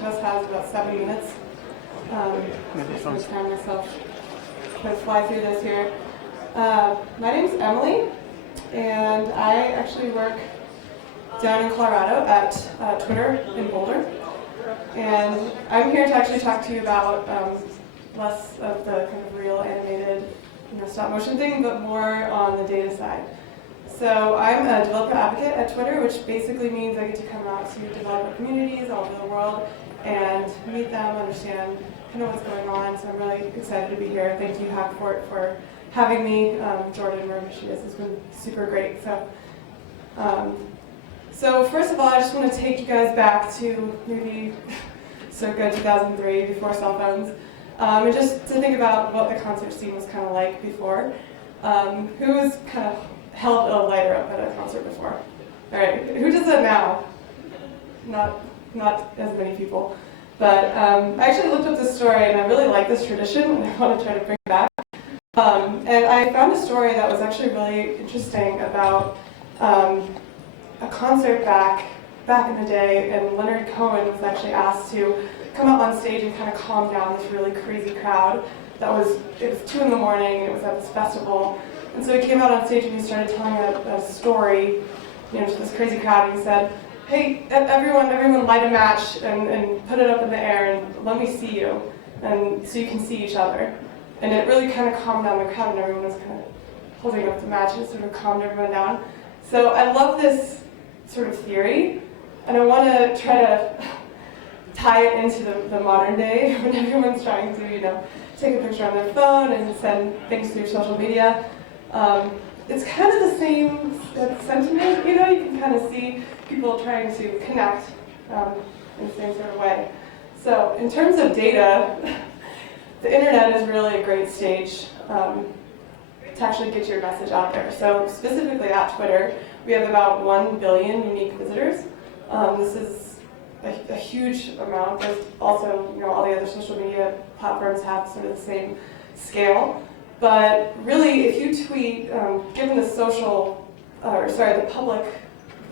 of us has about 7 minutes. I'm just time myself try to fly through this here. My name's Emily, and I actually work down in Colorado at Twitter in Boulder. And I'm here to actually talk to you about less of the kind of real animated, stop motion thing, but more on the data side. So I'm a developer advocate at Twitter, which basically means I get to come out to developer communities all over the world and meet them, understand kind of what's going on. So I'm really excited to be here. Thank you, Hackfort, for having me. Jordan, wherever she is, has been super great. So first of all, I just want to take you guys back to maybe circa 2003, before cell phones, and just to think about what the concert scene was kind of like before. Who's kind of held a lighter up at a concert before? All right, who does that now? Not as many people. But I actually looked up this story, and I really like this tradition, and I want to try to bring it back. And I found a story that was actually really interesting about a concert back in the day, and Leonard Cohen was actually asked to come up on stage and kind of calm down this really crazy crowd. It was 2 in the morning, and it was at this festival. And so he came out on stage and he started telling a story, to this crazy crowd, and he said, "Hey, everyone light a match and put it up in the air and let me see you, and so you can see each other." And it really kind of calmed down the crowd, and everyone was kind of holding up the match, and it sort of calmed everyone down. So I love this sort of theory, and I want to try to tie it into the modern day when everyone's trying to, take a picture on their phone and send things through social media. It's kind of the same sentiment, you can kind of see people trying to connect in the same sort of way. So in terms of data, the internet is really a great stage to actually get your message out there. So specifically at Twitter, we have about 1 billion unique visitors. This is a huge amount. There's also, all the other social media platforms have sort of the same scale. But really, if you tweet, given the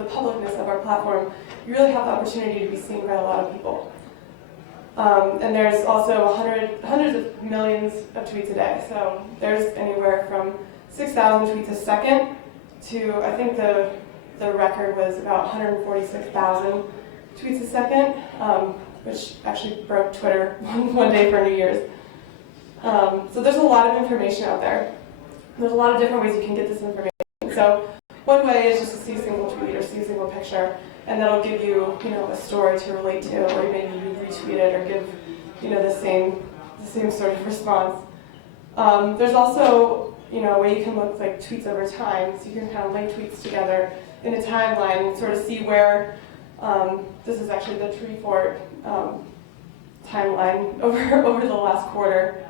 publicness of our platform, you really have the opportunity to be seen by a lot of people. And there's also hundreds of millions of tweets a day. So there's anywhere from 6,000 tweets a second to, I think the record was about 146,000 tweets a second, which actually broke Twitter one day for New Year's. So there's a lot of information out there. There's a lot of different ways you can get this information. So one way is just to see a single tweet or see a single picture, and that'll give you, a story to relate to, or maybe you retweet it or give, the same sort of response. There's also, a way you can look like tweets over time, so you can kind of link tweets together in a timeline and sort of see where, this is actually the Treefort timeline over the last quarter.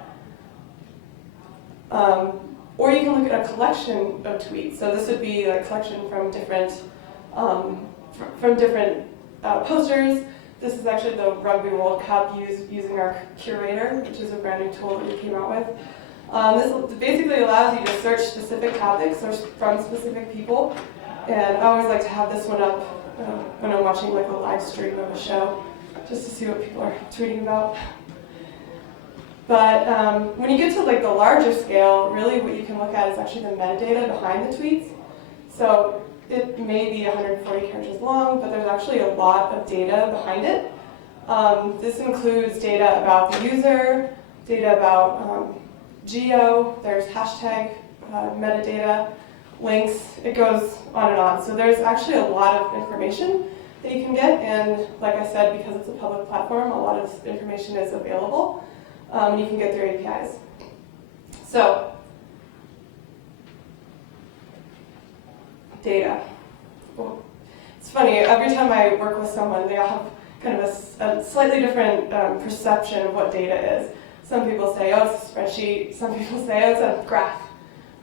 Or you can look at a collection of tweets. So this would be a collection from different posters. This is actually the Rugby World Cup using our curator, which is a brand new tool that we came out with. This basically allows you to search specific topics or from specific people. And I always like to have this one up when I'm watching like a live stream of a show, just to see what people are tweeting about. But when you get to like the larger scale, really what you can look at is actually the metadata behind the tweets. So it may be 140 characters long, but there's actually a lot of data behind it. This includes data about the user, data about geo, there's hashtag metadata, links, it goes on and on. So there's actually a lot of information that you can get, and like I said, because it's a public platform, a lot of information is available. You can get through APIs. So, data. Well, it's funny, every time I work with someone, they all have kind of a slightly different perception of what data is. Some people say, oh, it's a spreadsheet. Some people say, oh, it's a graph.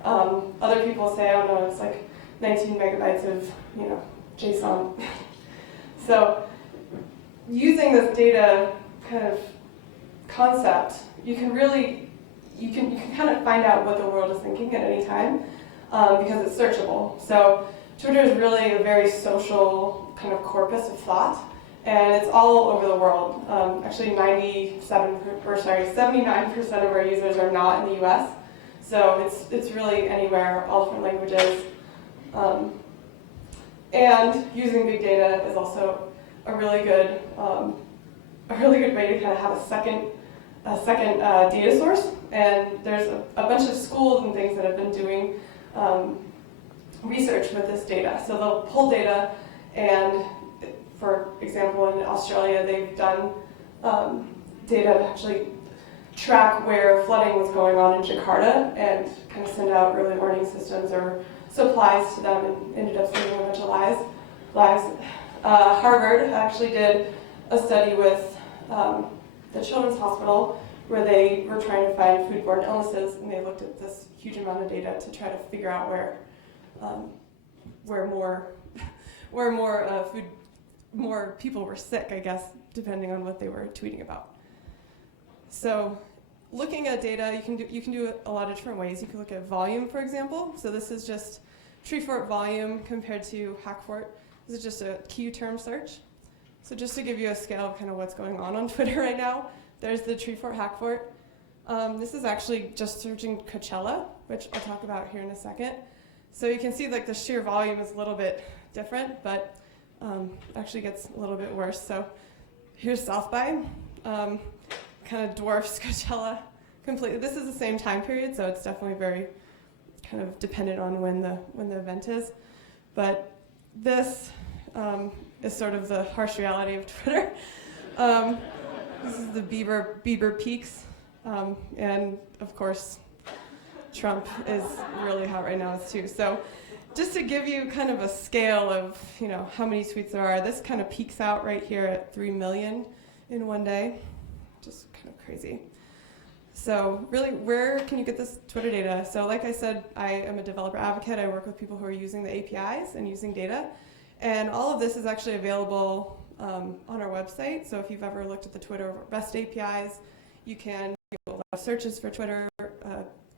Other people say, oh, no, it's like 19 megabytes of, JSON. So, using this data kind of concept, you can kind of find out what the world is thinking at any time because it's searchable. So Twitter is really a very social kind of corpus of thought, and it's all over the world. Actually, 79% of our users are not in the U.S., so it's really anywhere, all different languages. And using big data is also a really good way to kind of have a second data source. And there's a bunch of schools and things that have been doing research with this data. So they'll pull data, and for example, in Australia, they've done data to actually track where flooding was going on in Jakarta and kind of send out early warning systems or supplies to them, and ended up saving a bunch of lives. Harvard actually did a study with the Children's Hospital where they were trying to find foodborne illnesses, and they looked at this huge amount of data to try to figure out where more people were sick, I guess, depending on what they were tweeting about. So, looking at data, you can do it a lot of different ways. You can look at volume, for example. So this is just Treefort volume compared to Hackfort. This is just a key term search. So just to give you a scale of kind of what's going on Twitter right now, there's the Treefort Hackfort. This is actually just searching Coachella, which I'll talk about here in a second. So you can see like the sheer volume is a little bit different, but actually gets a little bit worse. So here's South by, kind of dwarfs Coachella completely. This is the same time period, so it's definitely very kind of dependent on when the event is. But this is sort of the harsh reality of Twitter. This is the Bieber peaks, and of course, Trump is really hot right now too. So just to give you kind of a scale of how many tweets there are, this kind of peaks out right here at 3 million in one day, just kind of crazy. So really, where can you get this Twitter data? So like I said, I am a developer advocate. I work with people who are using the APIs and using data. And all of this is actually available on our website. So if you've ever looked at the Twitter REST APIs, you can do a lot of searches for Twitter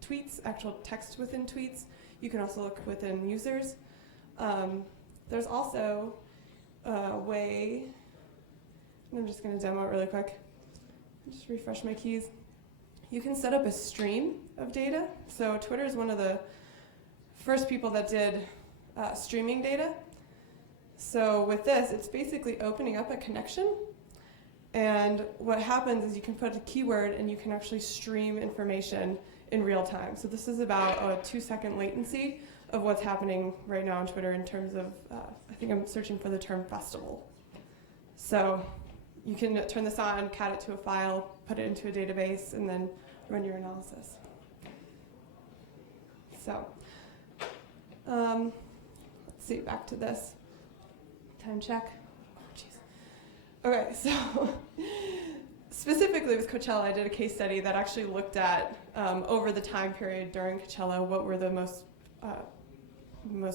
tweets, actual text within tweets. You can also look within users. There's also a way, and I'm just going to demo it really quick. Just refresh my keys. You can set up a stream of data. So Twitter is one of the first people that did streaming data. So with this, it's basically opening up a connection. And what happens is you can put a keyword and you can actually stream information in real time. So this is about a 2-second latency of what's happening right now on Twitter in terms of, I think I'm searching for the term festival. So you can turn this on, cat it to a file, put it into a database, and then run your analysis. So let's see, back to this. Time check. Oh, jeez. Okay, so specifically with Coachella, I did a case study that actually looked at over the time period during Coachella, what were the most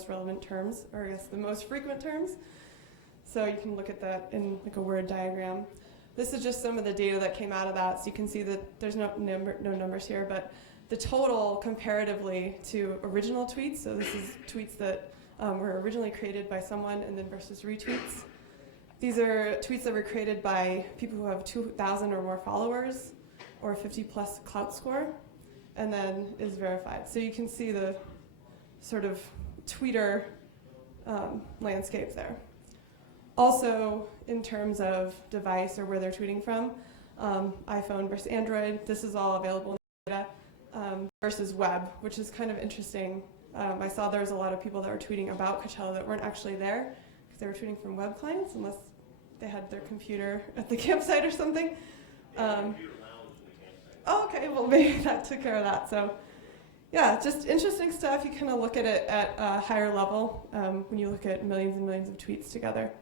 relevant terms, or I guess the most frequent terms. So you can look at that in like a word diagram. This is just some of the data that came out of that. So you can see that there's no numbers here, but the total comparatively to original tweets. So this is tweets that were originally created by someone and then versus retweets. These are tweets that were created by people who have 2,000 or more followers or 50 plus clout score, and then is verified. So you can see the sort of tweeter landscape there. Also, in terms of device or where they're tweeting from, iPhone versus Android, this is all available in the data, versus web, which is kind of interesting. I saw there was a lot of people that were tweeting about Coachella that weren't actually there because they were tweeting from web clients, unless they had their computer at the campsite or something. Oh, okay, well maybe that took care of that. So yeah, just interesting stuff. You kind of look at it at a higher level when you look at millions and millions of tweets together.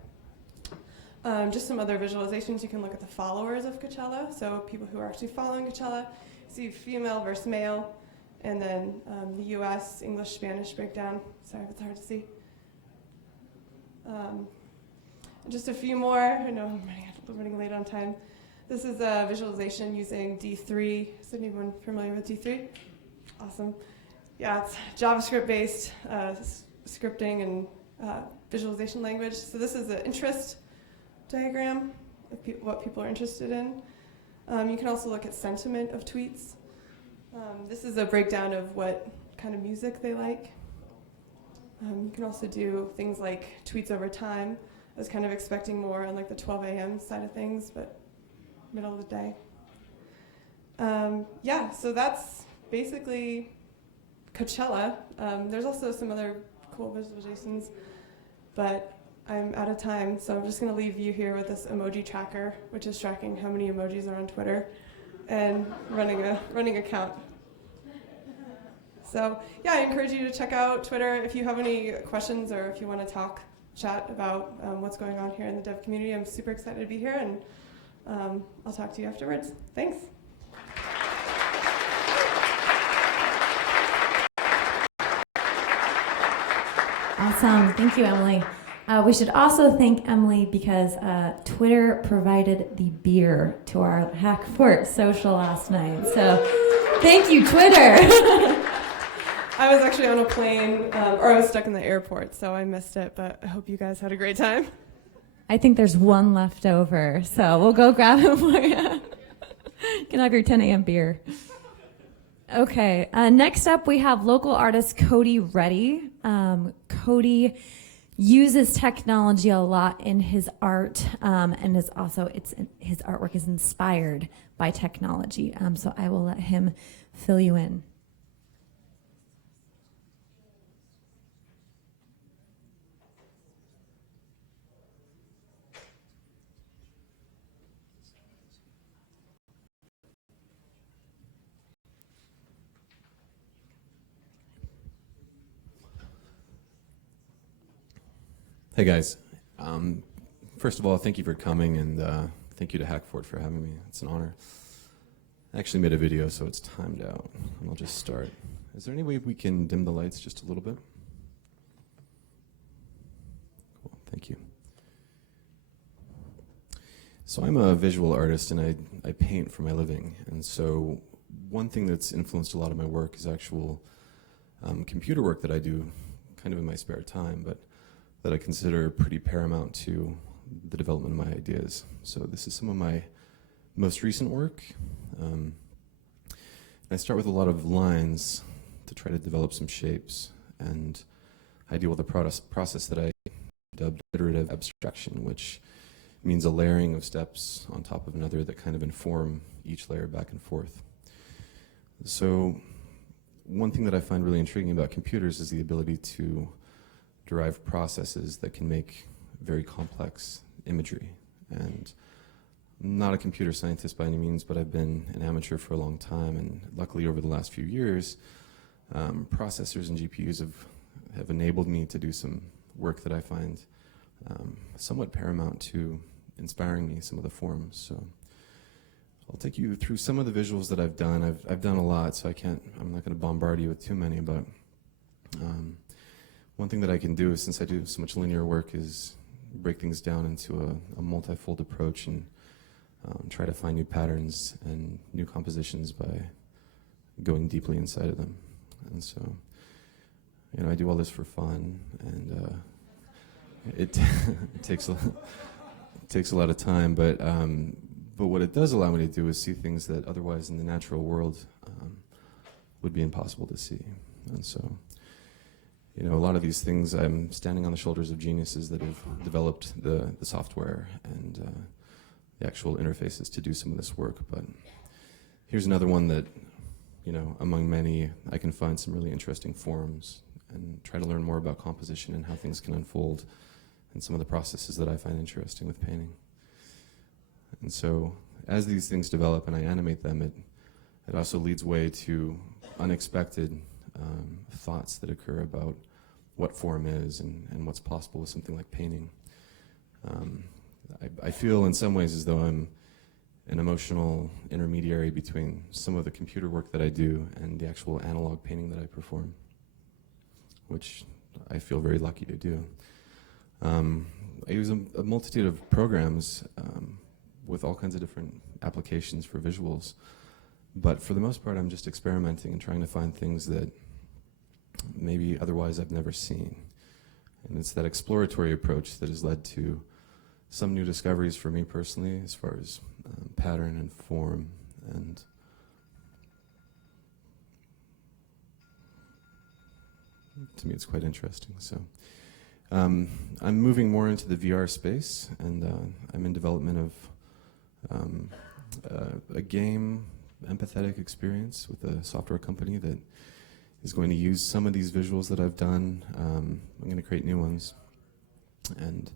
Just some other visualizations. You can look at the followers of Coachella, so people who are actually following Coachella. See female versus male, and then the US, English, Spanish breakdown. Sorry if it's hard to see. Just a few more. I know I'm running late on time. This is a visualization using D3. Is anyone familiar with D3? Awesome. Yeah, it's diagram of what people are interested in. You can also look at sentiment of tweets. This is a breakdown of what kind of music they like. You can also do things like tweets over time. I was kind of expecting more on like the 12 a.m. side of things, but middle of the day. Yeah, so that's basically Coachella. There's also some other cool visualizations, but I'm out of time, so I'm just going to leave you here with this emoji tracker, which is tracking how many emojis are on Twitter and running a count. So yeah, I encourage you to check out Twitter if you have any questions or if you want to chat about what's going on here in the dev community. I'm super excited to be here, and I'll talk to you afterwards. Thanks. Awesome. Thank you, Emily. We should also thank Emily because Twitter provided the beer to our Hack Fort social last night. So thank you, Twitter. I was actually on a plane, or I was stuck in the airport, so I missed it, but I hope you guys had a great time. I think there's one left over, so we'll go grab it for you. You can have your 10 a.m. beer. Okay, next up we have local artist Cody Rutty. Cody uses technology a lot in his art, and his artwork is inspired by technology. So I will let him fill you in. Hey guys, first of all, thank you for coming, and thank you to Hackford for having me. It's an honor. I actually made a video, so it's timed out, and I'll just start. Is there any way we can dim the lights just a little bit? Cool, thank you. So I'm a visual artist, and I paint for my living, and so one thing that's influenced a lot of my work is actual computer work that I do kind of in my spare time, but that I consider pretty paramount to the development of my ideas. So this is some of my most recent work. I start with a lot of lines to try to develop some shapes, and I deal with a process that I dubbed iterative abstraction, which means a layering of steps on top of another that kind of inform each layer back and forth. So one thing that I find really intriguing about computers is the ability to derive processes that can make very complex imagery. And I'm not a computer scientist by any means, but I've been an amateur for a long time, and luckily over the last few years, processors and GPUs have enabled me to do some work that I find somewhat paramount to inspiring me, some of the forms. So I'll take you through some of the visuals that I've done. I've done a lot, so I'm not going to bombard you with too many, but one thing that I can do, since I do so much linear work, is break things down into a multifold approach and try to find new patterns and new compositions by going deeply inside of them. And so, I do all this for fun, and it takes a lot of time, but what it does allow me to do is see things that otherwise in the natural world would be impossible to see. And so, a lot of these things, I'm standing on the shoulders of geniuses that have developed the software and the actual interfaces to do some of this work. But here's another one that, among many, I can find some really interesting forms and try to learn more about composition and how things can unfold and some of the processes that I find interesting with painting. And so as these things develop and I animate them, it also leads way to unexpected thoughts that occur about what form is and what's possible with something like painting. I feel in some ways as though I'm an emotional intermediary between some of the computer work that I do and the actual analog painting that I perform, which I feel very lucky to do. I use a multitude of programs with all kinds of different applications for visuals, but for the most part I'm just experimenting and trying to find things that maybe otherwise I've never seen. And it's that exploratory approach that has led to some new discoveries for me personally as far as pattern and form, and to me it's quite interesting. So I'm moving more into the VR space, and I'm in development of a game empathetic experience with a software company that is going to use some of these visuals that I've done. I'm going to create new ones. And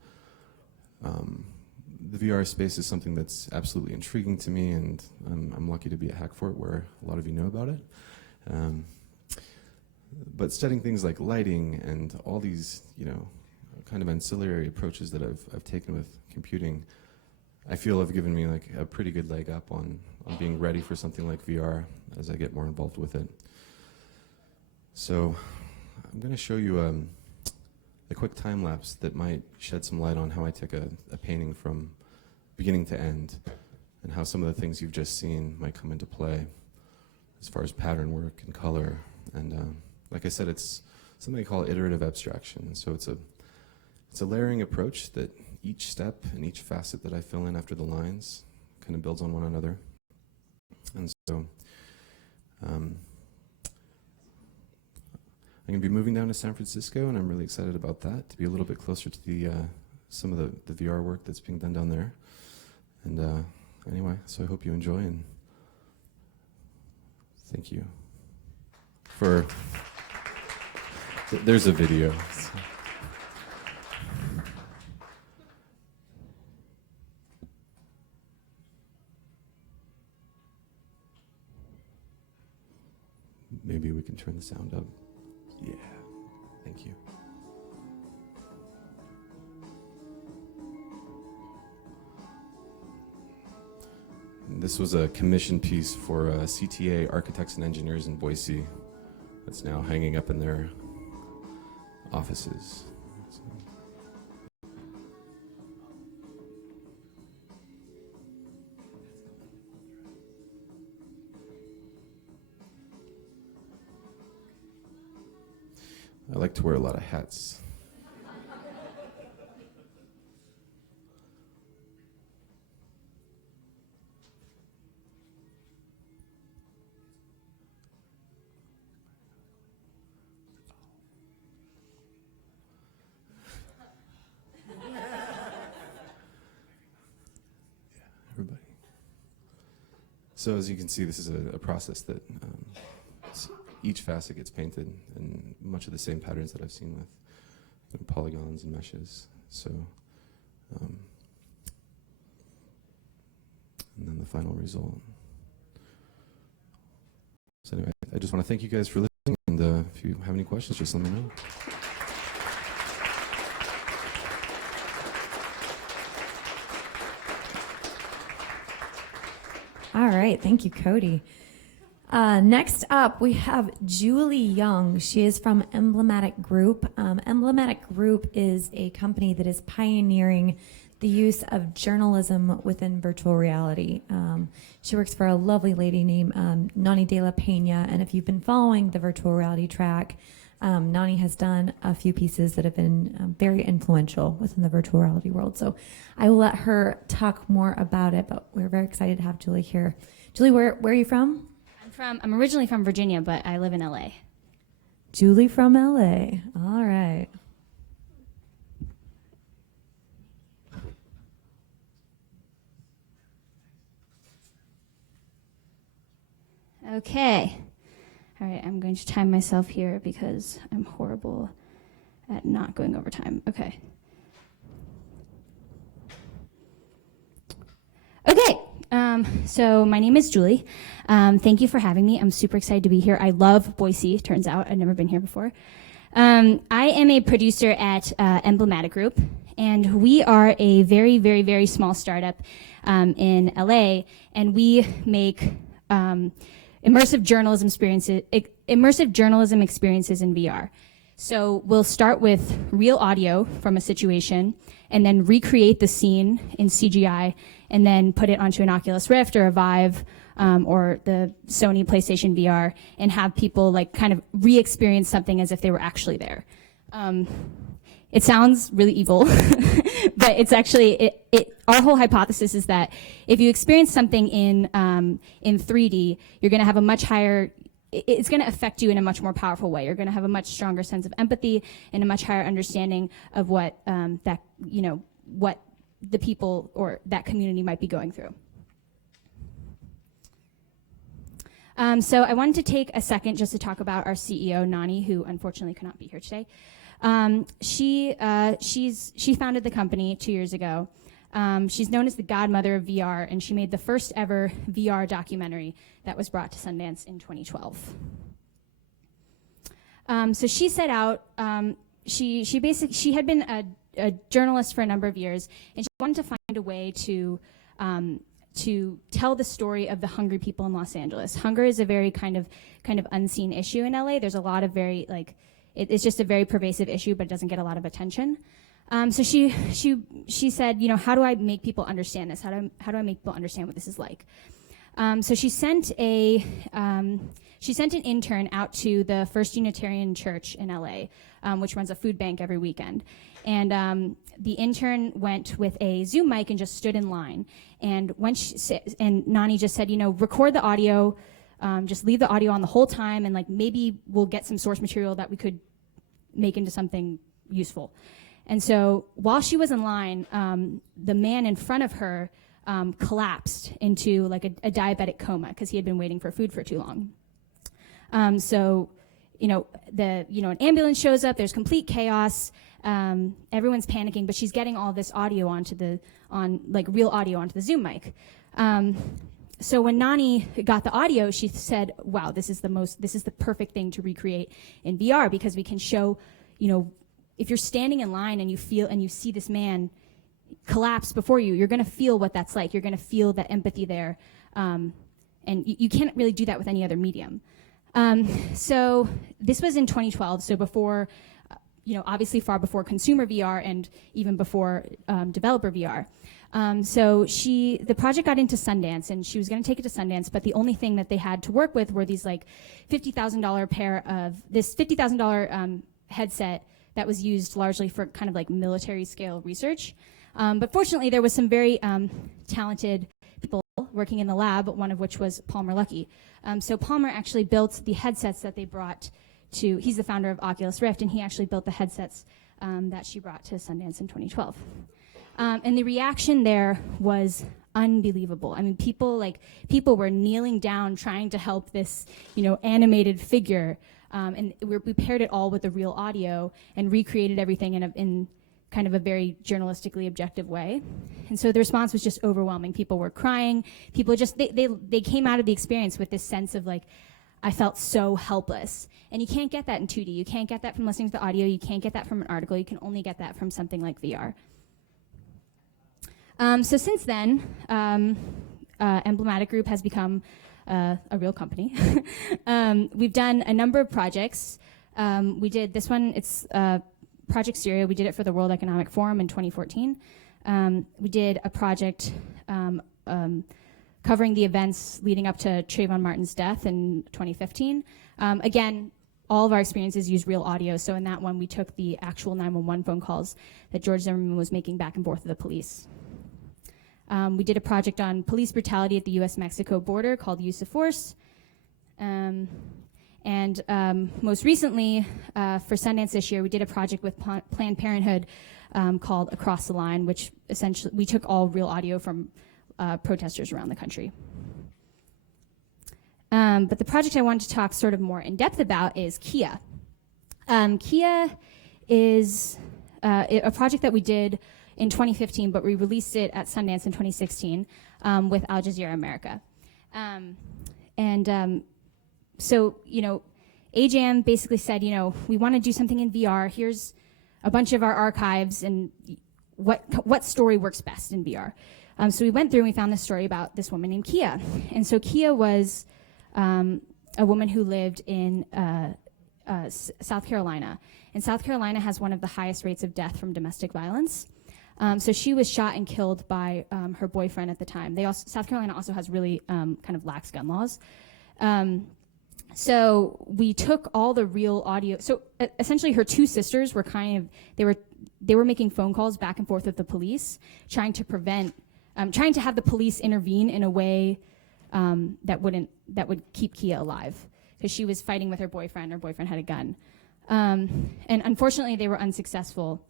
the VR space is something that's absolutely intriguing to me, and I'm lucky to be at Hack for It, where a lot of you know about it. But studying things like lighting and all these, kind of ancillary approaches that I've taken with computing, I feel have given me like a pretty good leg up on being ready for something like VR as I get more involved with it. So I'm going to show you a quick time lapse that might shed some light on how I take a painting from beginning to end, and how some of the things you've just seen might come into play as far as pattern work and color. And like I said, it's something I call iterative abstraction. So it's a layering approach that each step and each facet that I fill in after the lines kind of builds on one another. And so I'm going to be moving down to San Francisco, and I'm really excited about that, to be a little bit closer to the some of the VR work that's being done down there. And anyway, so I hope you enjoy, and thank you for... There's a video. So. Maybe we can turn the sound up. Yeah, thank you. This was a commission piece for CTA Architects and Engineers in Boise that's now hanging up in their offices. So. I like to wear a lot of hats. Everybody. So as you can see, this is a process that each facet gets painted in much of the same patterns that I've seen with polygons and meshes. So, and then the final result. So anyway, I just want to thank you guys for listening, and if you have any questions, just let me know. All right, thank you, Cody. Next up, we have Julie Young. She is from Emblematic Group. Emblematic Group is a company that is pioneering the use of journalism within virtual reality. She works for a lovely lady named Nani De La Pena, and if you've been following the virtual reality track, Nani has done a few pieces that have been very influential within the virtual reality world. So I will let her talk more about it, but we're very excited to have Julie here. Julie, where are you from? I'm originally from Virginia, but I live in LA. Julie from LA. All right. Okay. All right, I'm going to time myself here because I'm horrible at not going over time. Okay. Okay. So my name is Julie. Thank you for having me. I'm super excited to be here. I love Boise, turns out. I've never been here before. I am a producer at Emblematic Group, and we are a very, very, very small startup in LA, and we make immersive journalism experiences in VR. So we'll start with real audio from a situation and then recreate the scene in CGI and then put it onto an Oculus Rift or a Vive or the Sony PlayStation VR and have people like kind of re-experience something as if they were actually there. it sounds really evil, but it's actually, our whole hypothesis is that if you experience something in 3D, you're going to have a much higher, it's going to affect you in a much more powerful way. You're going to have a much stronger sense of empathy and a much higher understanding of what what the people or that community might be going through. So I wanted to take a second just to talk about our CEO, Nani, who unfortunately could not be here today. She founded the company 2 years ago. She's known as the godmother of VR, and she made the first ever VR documentary that was brought to Sundance in 2012. So she set out, she had been a journalist for a number of years, and she wanted to find a way to tell the story of the hungry people in Los Angeles. Hunger is a very kind of unseen issue in LA. There's a lot of very it's just a very pervasive issue, but it doesn't get a lot of attention. So she said, how do I make people understand this? How do I make people understand what this is like? So she sent an intern out to the First Unitarian Church in LA, which runs a food bank every weekend. And the intern went with a Zoom mic and just stood in line. And and Nani just said, record the audio, just leave the audio on the whole time, and maybe we'll get some source material that we could make into something useful. And so while she was in line, the man in front of her collapsed into a diabetic coma because he had been waiting for food for too long. So an ambulance shows up. There's complete chaos. Everyone's panicking, but she's getting all this audio real audio onto the Zoom mic. So when Nani got the audio, she said, "Wow, this is the perfect thing to recreate in VR because we can show, if you're standing in line and you see this man collapse before you, you're going to feel what that's like. You're going to feel that empathy there, and you can't really do that with any other medium." So this was in 2012, so before, obviously far before consumer VR and even before developer VR. So the project got into Sundance, and she was going to take it to Sundance, but the only thing that they had to work with were these $50,000 headset that was used largely for kind of military scale research. But fortunately, there was some very talented people working in the lab, one of which was Palmer Luckey. So Palmer actually built the headsets that they brought he's the founder of Oculus Rift, and he actually built the headsets that she brought to Sundance in 2012. And the reaction there was unbelievable. I mean, people were kneeling down trying to help this, animated figure. And we paired it all with the real audio and recreated everything in kind of a very journalistically objective way. And so the response was just overwhelming. People were crying. People just, they came out of the experience with this sense of I felt so helpless. And you can't get that in 2D. You can't get that from listening to the audio. You can't get that from an article. You can only get that from something like VR. So since then, Emblematic Group has become a real company. We've done a number of projects. We did this one, it's Project Syria. We did it for the World Economic Forum in 2014. We did a project covering the events leading up to Trayvon Martin's death in 2015. Again, all of our experiences use real audio. So in that one, we took the actual 911 phone calls that George Zimmerman was making back and forth with the police. We did a project on police brutality at the US-Mexico border called Use of Force. And most recently, for Sundance this year, we did a project with Planned Parenthood called Across the Line, which essentially, we took all real audio from protesters around the country. But the project I wanted to talk sort of more in depth about is Kiya. Kiya is a project that we did in 2015, but we released it at Sundance in 2016 with Al Jazeera America. So, AJM basically said, we want to do something in VR. Here's a bunch of our archives and what story works best in VR. So we went through and we found this story about this woman named Kiya. And so Kiya was a woman who lived in South Carolina. And South Carolina has one of the highest rates of death from domestic violence. So she was shot and killed by her boyfriend at the time. South Carolina also has really kind of lax gun laws. So we took all the real audio. So essentially her two sisters were they were making phone calls back and forth with the police, trying to have the police intervene in a way that would keep Kiya alive, because she was fighting with her boyfriend. Her boyfriend had a gun. And unfortunately, they were unsuccessful.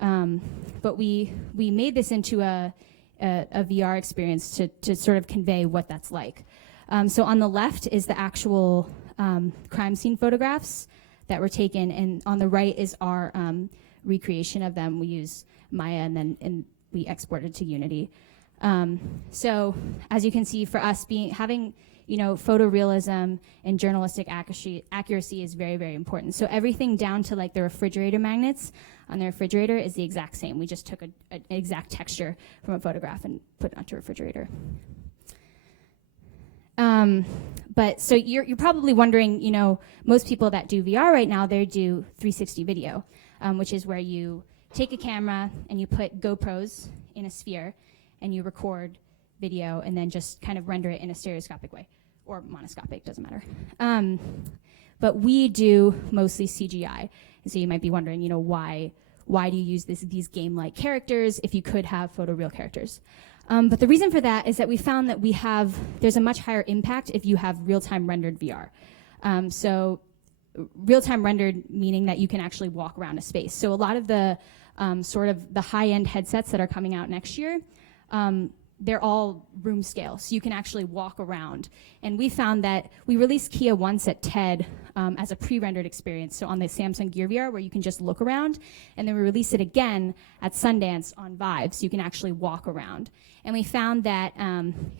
But we made this into a VR experience to sort of convey what that's like. So on the left is the actual crime scene photographs that were taken, and on the right is our recreation of them. We use Maya, and we exported to Unity. So as you can see, for us, having photorealism and journalistic accuracy is very, very important. So everything down to like the refrigerator magnets on the refrigerator is the exact same. We just took an exact texture from a photograph and put it onto a refrigerator. But so you're probably wondering, most people that do VR right now, they do 360 video, which is where you take a camera and you put GoPros in a sphere and you record video and then just kind of render it in a stereoscopic way, or monoscopic, doesn't matter. But we do mostly CGI. And so you might be wondering, why do you use these game-like characters if you could have photoreal characters? But the reason for that is that we found that there's a much higher impact if you have real-time rendered VR. So real-time rendered meaning that you can actually walk around a space. So a lot of the sort of the high-end headsets that are coming out next year, they're all room scale, so you can actually walk around. And we found that we released Kiya once at TED as a pre-rendered experience, so on the Samsung Gear VR, where you can just look around, and then we released it again at Sundance on Vive, so you can actually walk around. And we found that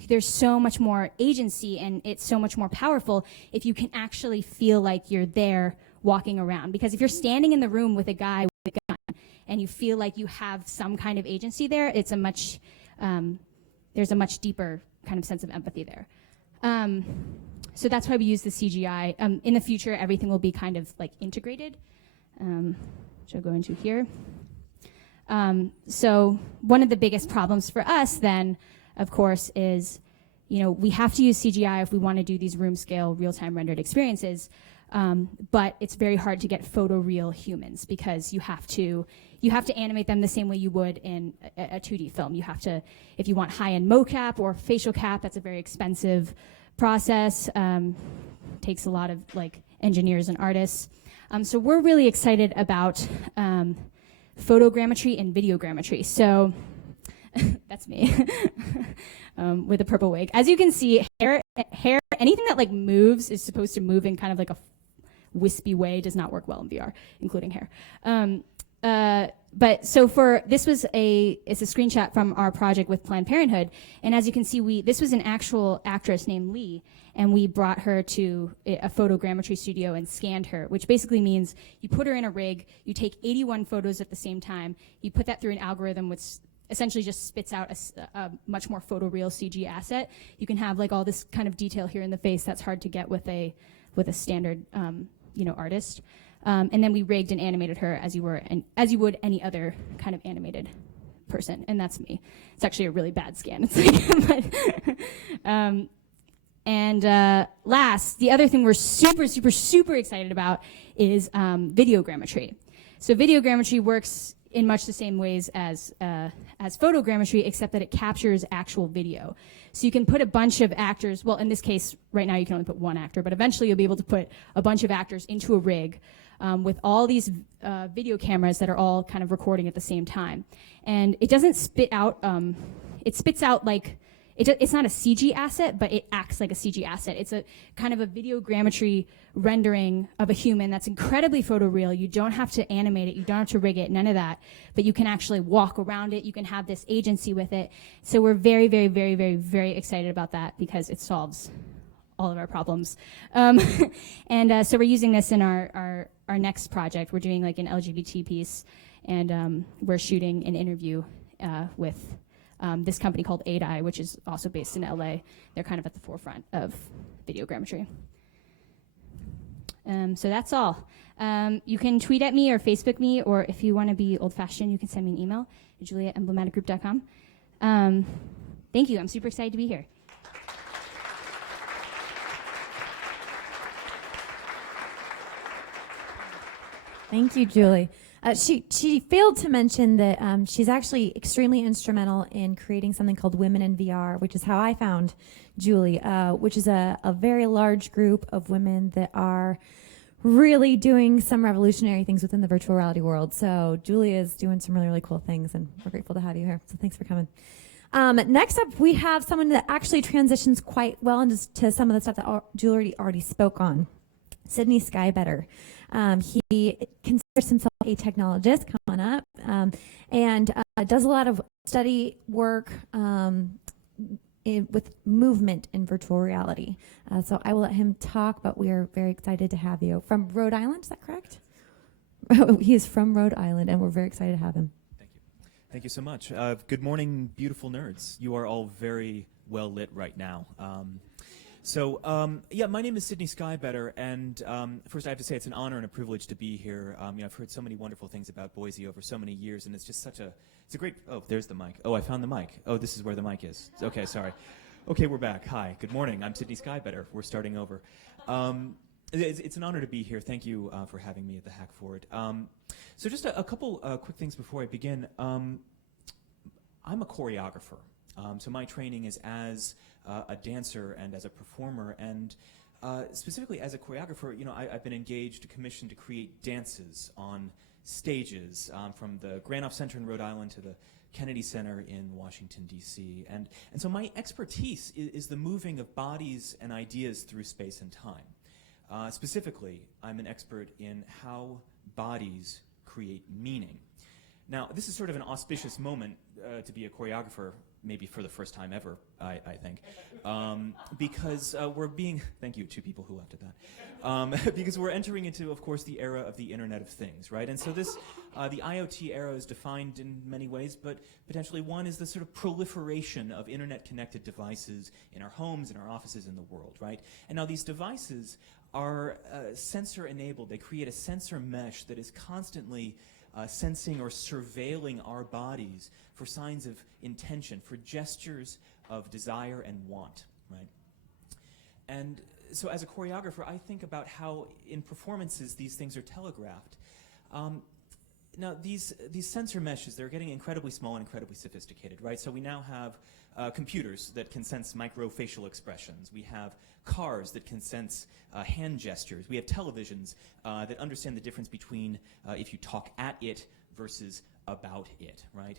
there's so much more agency, and it's so much more powerful if you can actually feel like you're there walking around. Because if you're standing in the room with a guy with a gun, and you feel like you have some kind of agency there, it's a much there's a much deeper kind of sense of empathy there. So that's why we use the CGI. In the future, everything will be kind of like integrated, which I'll go into here. So one of the biggest problems for us then, of course, is, we have to use CGI if we want to do these room scale, real-time rendered experiences. But it's very hard to get photoreal humans, because you have to animate them the same way you would in a 2D film. You have to, if you want high-end mocap or facial cap, that's a very expensive process. Takes a lot of engineers and artists. So we're really excited about photogrammetry and videogrammetry. So that's me with a purple wig. As you can see, hair, anything that moves is supposed to move in kind of a wispy way, does not work well in VR, including hair. But so it's a screenshot from our project with Planned Parenthood, and as you can see, this was an actual actress named Lee, and we brought her to a photogrammetry studio and scanned her, which basically means you put her in a rig, you take 81 photos at the same time, you put that through an algorithm which essentially just spits out a much more photoreal CG asset. You can have all this kind of detail here in the face that's hard to get with a standard artist. And then we rigged and animated her as you would any other kind of animated person, and that's me. It's actually a really bad scan. Last, the other thing we're super, super, super excited about is videogrammetry. So videogrammetry works in much the same ways as photogrammetry, except that it captures actual video. So you can put a bunch of actors, well, in this case, right now you can only put one actor, but eventually you'll be able to put a bunch of actors into a rig with all these video cameras that are all kind of recording at the same time. And it doesn't spit out, it spits out it's not a CG asset, but it acts like a CG asset. It's a kind of a videogrammetry rendering of a human that's incredibly photoreal. You don't have to animate it. You don't have to rig it, none of that. But you can actually walk around it. You can have this agency with it. So we're very, very, very, very, very excited about that, because it solves all of our problems. And so we're using this in our next project. We're doing an LGBT piece, and we're shooting an interview with this company called ADI, which is also based in LA. They're kind of at the forefront of videogrammetry. So that's all. You can tweet at me or Facebook me, or if you want to be old-fashioned, you can send me an email at julia@emblematicgroup.com. Thank you. I'm super excited to be here. Thank you, Julie. She failed to mention that she's actually extremely instrumental in creating something called Women in VR, which is how I found Julie, which is a very large group of women that are really doing some revolutionary things within the virtual reality world. So Julie is doing some really, really cool things, and we're grateful to have you here. So thanks for coming. Next up, we have someone that actually transitions quite well into some of the stuff that Julie already spoke on. Sydney Skybetter. He considers himself a technologist, coming up, and does a lot of study work with movement in virtual reality. So I will let him talk, but we are very excited to have you. From Rhode Island, is that correct? He is from Rhode Island, and we're very excited to have him. Thank you. Thank you so much. Good morning, beautiful nerds. You are all very well lit right now. Yeah, my name is Sydney Skybetter, and first I have to say it's an honor and a privilege to be here. I've heard so many wonderful things about Boise over so many years, and it's just it's a great, oh, there's the mic. Oh, I found the mic. Oh, this is where the mic is. Okay, sorry. Okay, we're back. Hi, good morning. I'm Sydney Skybetter. We're starting over. It's an honor to be here. Thank you for having me at the Hack Forward. So just a couple quick things before I begin. I'm a choreographer. So my training is as a dancer and as a performer, and specifically as a choreographer, I've been engaged, commissioned to create dances on stages from the Granoff Center in Rhode Island to the Kennedy Center in Washington, D.C. And so my expertise is the moving of bodies and ideas through space and time. Specifically, I'm an expert in how bodies create meaning. Now, this is sort of an auspicious moment to be a choreographer, maybe for the first time ever, I think, because we're being, thank you, two people who laughed at that, because we're entering into, of course, the era of the Internet of Things, right? And so this, the IoT era is defined in many ways, but potentially one is the sort of proliferation of Internet-connected devices in our homes, in our offices, in the world, right? And now these devices are sensor-enabled. They create a sensor mesh that is constantly sensing or surveilling our bodies for signs of intention, for gestures of desire and want, right? And so as a choreographer, I think about how in performances these things are telegraphed. Now these sensor meshes, they're getting incredibly small and incredibly sophisticated, right? So we now have computers that can sense microfacial expressions. We have cars that can sense hand gestures. We have televisions that understand the difference between if you talk at it versus about it, right?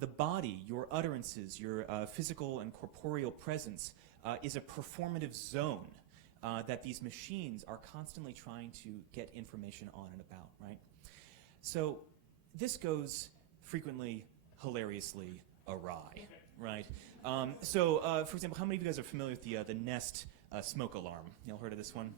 The body, your utterances, your physical and corporeal presence is a performative zone that these machines are constantly trying to get information on and about, right? So this goes frequently, hilariously awry, right? For example, how many of you guys are familiar with the Nest smoke alarm? Y'all heard of this one?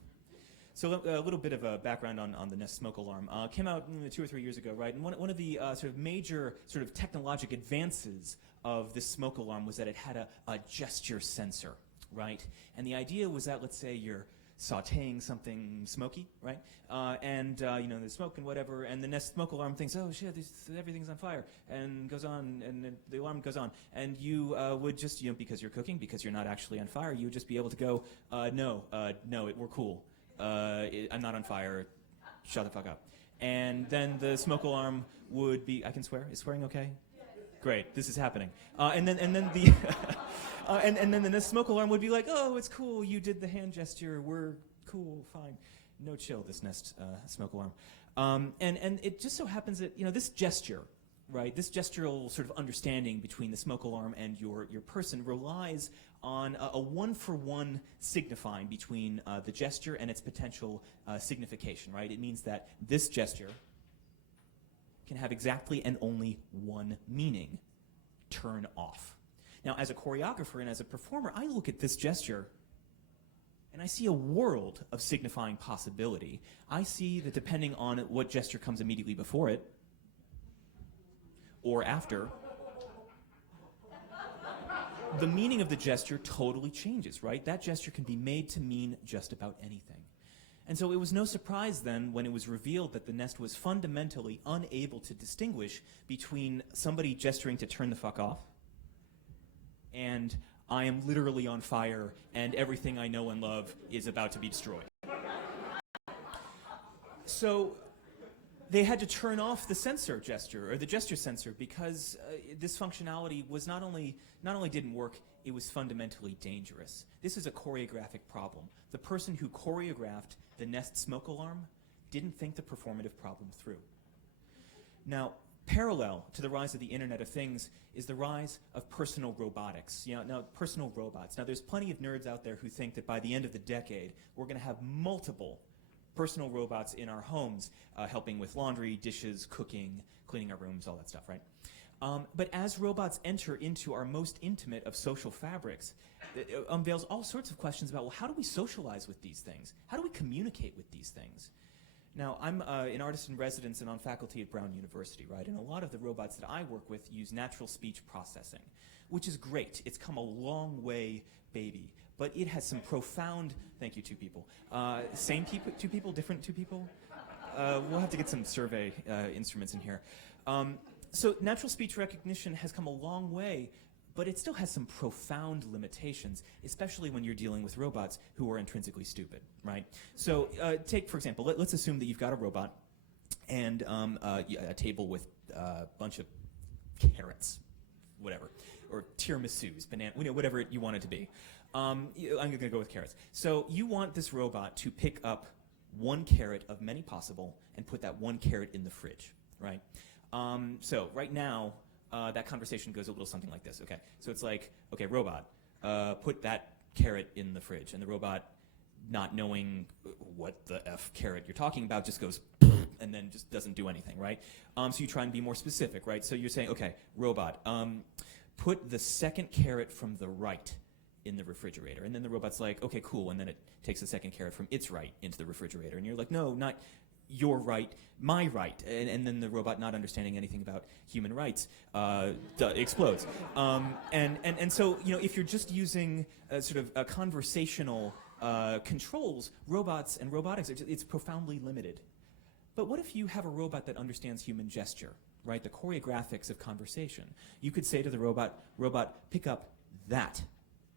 So a little bit of a background on the Nest smoke alarm. Came out 2 or 3 years ago, right? And one of the sort of major sort of technologic advances of this smoke alarm was that it had a gesture sensor, right? And the idea was that, let's say you're sauteing something smoky, right? There's smoke and whatever, and the Nest smoke alarm thinks, oh shit, everything's on fire, and goes on, and then the alarm goes on, and you would just, because you're cooking, because you're not actually on fire, you would just be able to go, no, we're cool. I'm not on fire, shut the fuck up. And then the smoke alarm would be, I can swear? Is swearing okay? Great, this is happening. And then the and then the smoke alarm would be like, oh, it's cool, you did the hand gesture, we're cool, fine. No chill, this Nest smoke alarm. And it just so happens that, this gesture, right, this gestural sort of understanding between the smoke alarm and your person relies on a one-for-one signifying between the gesture and its potential signification, right? It means that this gesture can have exactly and only one meaning: turn off. Now, as a choreographer and as a performer, I look at this gesture and I see a world of signifying possibility. I see that depending on what gesture comes immediately before it or after, the meaning of the gesture totally changes, right? That gesture can be made to mean just about anything. And so it was no surprise then when it was revealed that the Nest was fundamentally unable to distinguish between somebody gesturing to turn the fuck off and I am literally on fire and everything I know and love is about to be destroyed. So they had to turn off the sensor gesture, or the gesture sensor, because this functionality was not only didn't work, it was fundamentally dangerous. This is a choreographic problem. The person who choreographed the Nest smoke alarm didn't think the performative problem through. Now, parallel to the rise of the Internet of Things is the rise of personal robotics. Now personal robots. Now, there's plenty of nerds out there who think that by the end of the decade, we're going to have multiple personal robots in our homes, helping with laundry, dishes, cooking, cleaning our rooms, all that stuff, right? But as robots enter into our most intimate of social fabrics, it unveils all sorts of questions about, well, how do we socialize with these things? How do we communicate with these things? Now, I'm an artist in residence and on faculty at Brown University, right? And a lot of the robots that I work with use natural speech processing, which is great. It's come a long way, baby. But it has some profound, thank you, two people. Same people, two people, different two people? We'll have to get some survey instruments in here. So natural speech recognition has come a long way, but it still has some profound limitations, especially when you're dealing with robots who are intrinsically stupid, right? So take, for example, let's assume that you've got a robot and a table with a bunch of carrots, whatever, or tiramisus, banana, whatever you want it to be. I'm going to go with carrots. So you want this robot to pick up one carrot of many possible and put that one carrot in the fridge, right? So right now, that conversation goes a little something like this, okay? So it's like, okay, robot, put that carrot in the fridge. And the robot, not knowing what the F carrot you're talking about, just goes and then just doesn't do anything, right? So you try and be more specific, right? So you're saying, okay, robot, put the second carrot from the right in the refrigerator. And then the robot's like, okay, cool. And then it takes the second carrot from its right into the refrigerator. And you're like, no, not your right, my right. And then the robot, not understanding anything about human rights, explodes. And so, if you're just using sort of conversational controls, robots and robotics, it's profoundly limited. But what if you have a robot that understands human gesture, right? The choreographics of conversation. You could say to the robot, pick up that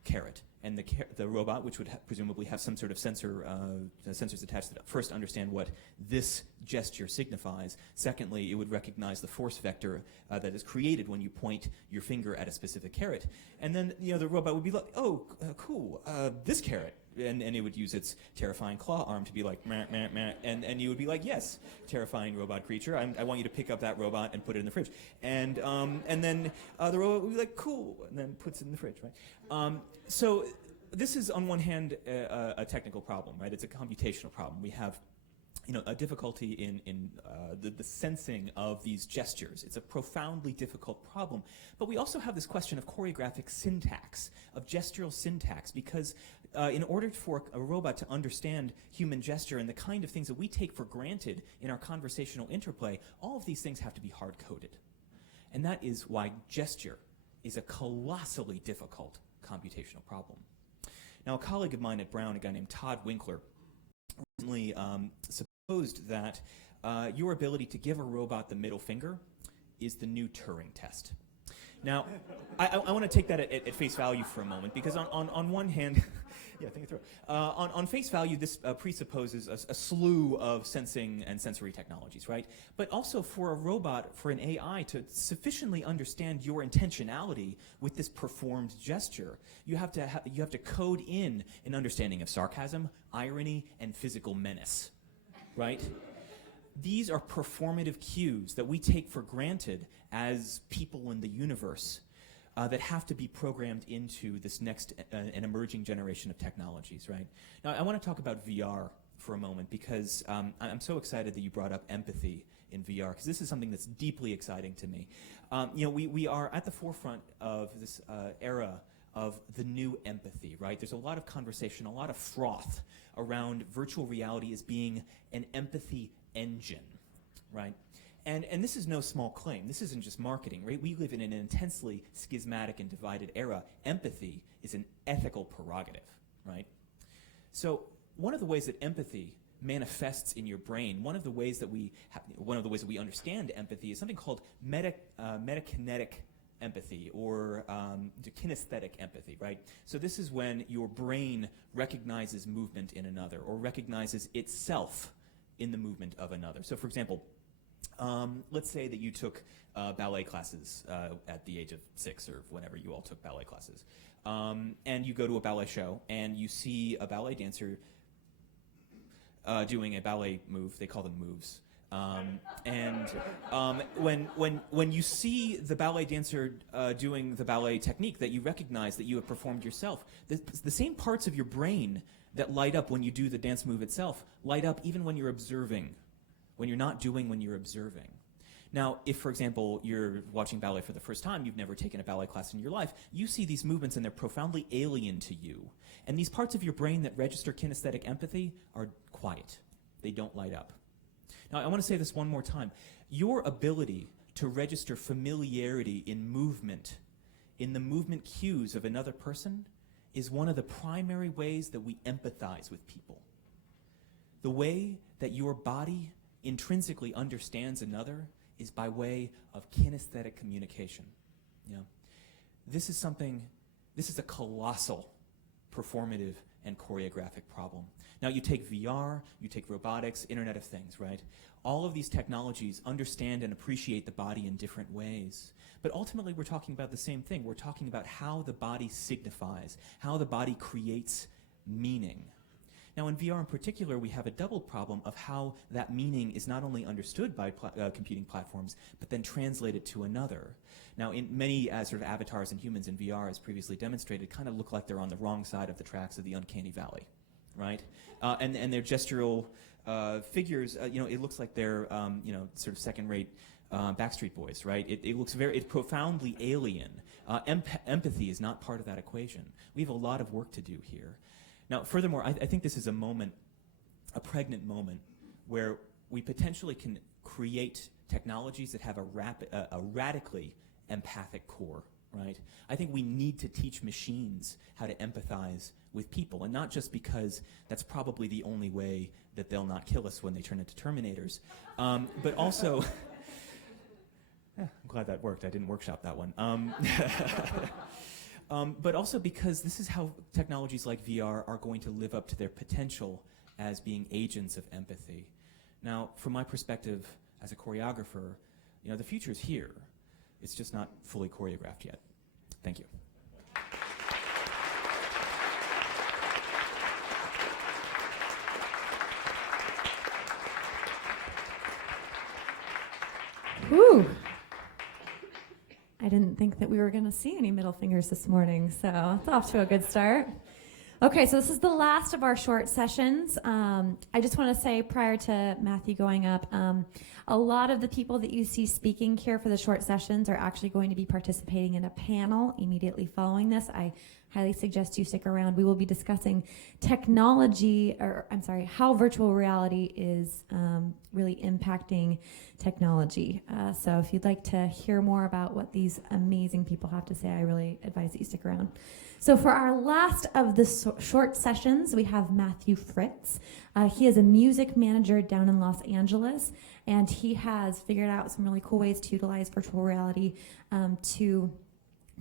carrot. And the robot, which would presumably have some sort of sensors attached that first understand what this gesture signifies. Secondly, it would recognize the force vector that is created when you point your finger at a specific carrot. And then the robot would be like, oh, cool, this carrot. And it would use its terrifying claw arm to be like, meh, meh, meh. And you would be like, yes, terrifying robot creature, I want you to pick up that robot and put it in the fridge. And then the robot would be like, cool, and then puts it in the fridge, right? So this is, on one hand, a technical problem, right? It's a computational problem. We have a difficulty in the sensing of these gestures. It's a profoundly difficult problem. But we also have this question of choreographic syntax, of gestural syntax, because in order for a robot to understand human gesture and the kind of things that we take for granted in our conversational interplay, all of these things have to be hard-coded. And that is why gesture is a colossally difficult computational problem. Now, a colleague of mine at Brown, a guy named Todd Winkler, recently supposed that your ability to give a robot the middle finger is the new Turing test. Now, I want to take that at face value for a moment, because on one hand, yeah, think it through. On face value, this presupposes a slew of sensing and sensory technologies, right? But also for a robot, for an AI to sufficiently understand your intentionality with this performed gesture, you have to code in an understanding of sarcasm, irony, and physical menace, right? These are performative cues that we take for granted as people in the universe that have to be programmed into this next and emerging generation of technologies, right? Now, I want to talk about VR for a moment, because I'm so excited that you brought up empathy in VR, because this is something that's deeply exciting to me. We are at the forefront of this era of the new empathy, right? There's a lot of conversation, a lot of froth around virtual reality as being an empathy engine, right? And this is no small claim. This isn't just marketing, right? We live in an intensely schismatic and divided era. Empathy is an ethical prerogative, right? So one of the ways that empathy manifests in your brain, one of the ways that we understand empathy is something called metakinetic empathy, or kinesthetic empathy, right? So this is when your brain recognizes movement in another, or recognizes itself in the movement of another. So for example, let's say that you took ballet classes at the age of 6 or whenever you all took ballet classes. And you go to a ballet show and you see a ballet dancer doing a ballet move. They call them moves. When you see the ballet dancer doing the ballet technique that you recognize that you have performed yourself, the same parts of your brain that light up when you do the dance move itself light up even when you're observing, when you're not doing, when you're observing. Now, if, for example, you're watching ballet for the first time, you've never taken a ballet class in your life, you see these movements and they're profoundly alien to you. And these parts of your brain that register kinesthetic empathy are quiet. They don't light up. Now, I want to say this one more time. Your ability to register familiarity in movement, in the movement cues of another person, is one of the primary ways that we empathize with people. The way that your body intrinsically understands another is by way of kinesthetic communication. Yeah. This is a colossal performative and choreographic problem. Now you take VR, you take robotics, Internet of Things, right? All of these technologies understand and appreciate the body in different ways. But ultimately we're talking about the same thing. We're talking about how the body signifies, how the body creates meaning. Now in VR in particular, we have a double problem of how that meaning is not only understood by computing platforms, but then translated to another. Now in many sort of avatars and humans in VR, as previously demonstrated, kind of look like they're on the wrong side of the tracks of the uncanny valley, right? And their gestural figures, it looks like they're, sort of second-rate Backstreet Boys, right? It looks it's profoundly alien. Empathy is not part of that equation. We have a lot of work to do here. Now, furthermore, I think this is a pregnant moment, where we potentially can create technologies that have a radically empathic core, right? I think we need to teach machines how to empathize with people, and not just because that's probably the only way that they'll not kill us when they turn into Terminators, but also, I'm glad that worked. I didn't workshop that one. But also because this is how technologies like VR are going to live up to their potential as being agents of empathy. Now, from my perspective as a choreographer, the future's here. It's just not fully choreographed yet. Thank you. Whew. I didn't think that we were going to see any middle fingers this morning, so it's off to a good start. Okay, so this is the last of our short sessions. I just want to say, prior to Matthew going up, a lot of the people that you see speaking here for the short sessions are actually going to be participating in a panel immediately following this. I highly suggest you stick around. We will be discussing how virtual reality is really impacting technology. So if you'd like to hear more about what these amazing people have to say, I really advise that you stick around. So for our last of the short sessions, we have Matthew Fritz. He is a music manager down in Los Angeles, and he has figured out some really cool ways to utilize virtual reality to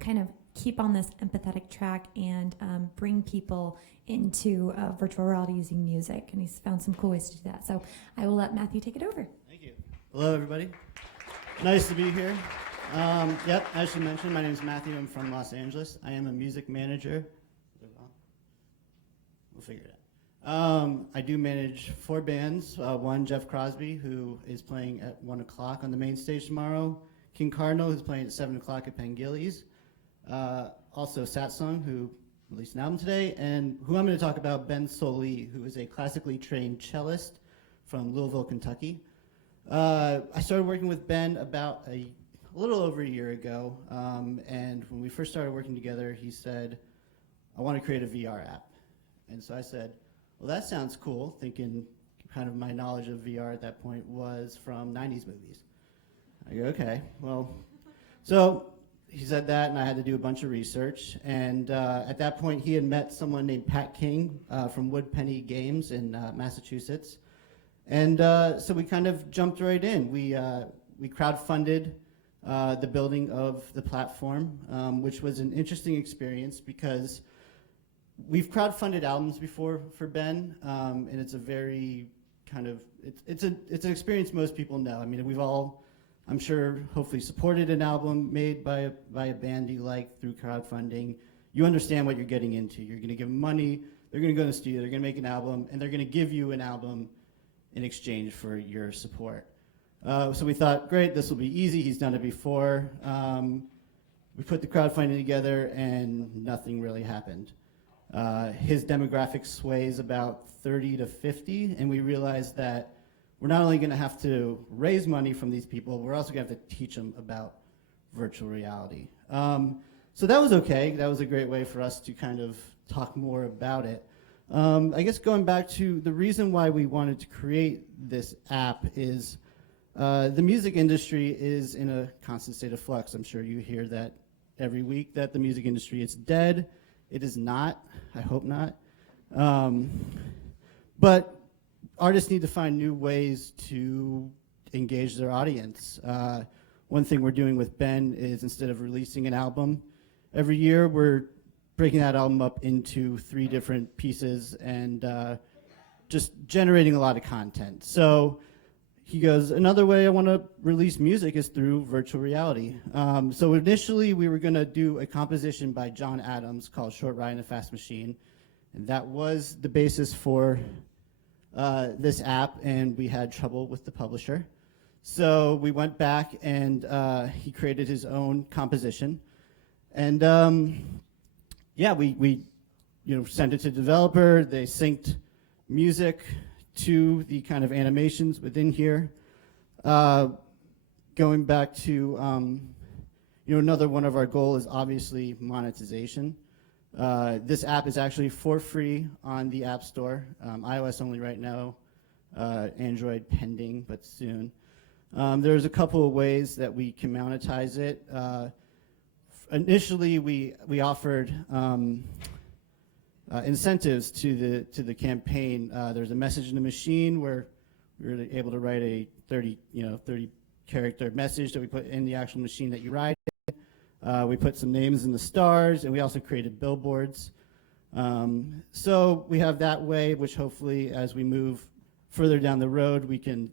kind of keep on this empathetic track and bring people into virtual reality using music. And he's found some cool ways to do that. So I will let Matthew take it over. Thank you. Hello, everybody. Nice to be here. As you mentioned, my name is Matthew. I'm from Los Angeles. I am a music manager. We'll figure it out. I do manage 4 bands. One, Jeff Crosby, who is playing at 1 o'clock on the main stage tomorrow. King Cardinal, who's playing at 7 o'clock at Pangilly's. Also Satsung, who released an album today. And who I'm going to talk about, Ben Soli, who is a classically trained cellist from Louisville, Kentucky. I started working with Ben about a little over a year ago, and when we first started working together, he said, I want to create a VR app. And so I said, well, that sounds cool, thinking kind of my knowledge of VR at that point was from 90s movies. I go, okay, well, so he said that, and I had to do a bunch of research, and at that point, he had met someone named Pat King from Woodpenny Games in Massachusetts, and so we kind of jumped right in. We crowdfunded the building of the platform, which was an interesting experience because we've crowdfunded albums before for Ben, and it's a very kind of, it's an experience most people know. I mean, we've all, I'm sure, hopefully supported an album made by a band you like through crowdfunding. You understand what you're getting into. You're going to give them money, they're going to go to the studio, they're going to make an album, and they're going to give you an album in exchange for your support. So we thought, great, this will be easy. He's done it before. We put the crowdfunding together, and nothing really happened. His demographic sways about 30 to 50, and we realized that we're not only going to have to raise money from these people, we're also going to have to teach them about virtual reality. So that was okay. That was a great way for us to kind of talk more about it. I guess going back to the reason why we wanted to create this app is the music industry is in a constant state of flux. I'm sure you hear that every week, that the music industry is dead. It is not. I hope not. But artists need to find new ways to engage their audience. One thing we're doing with Ben is, instead of releasing an album every year, we're breaking that album up into 3 different pieces and just generating a lot of content. So he goes, another way I want to release music is through virtual reality. So initially we were going to do a composition by John Adams called Short Ride in a Fast Machine. And that was the basis for this app, and we had trouble with the publisher. So we went back and he created his own composition. And yeah, we sent it to the developer. They synced music to the kind of animations within here. Going back to another one of our goals is obviously monetization. This app is actually for free on the App Store, iOS only right now, Android pending, but soon. There's a couple of ways that we can monetize it. Initially, we offered incentives to the campaign. There's a message in the machine where we were able to write a 30 character message that we put in the actual machine that you ride. We put some names in the stars, and we also created billboards. So we have that way, which hopefully as we move further down the road, we can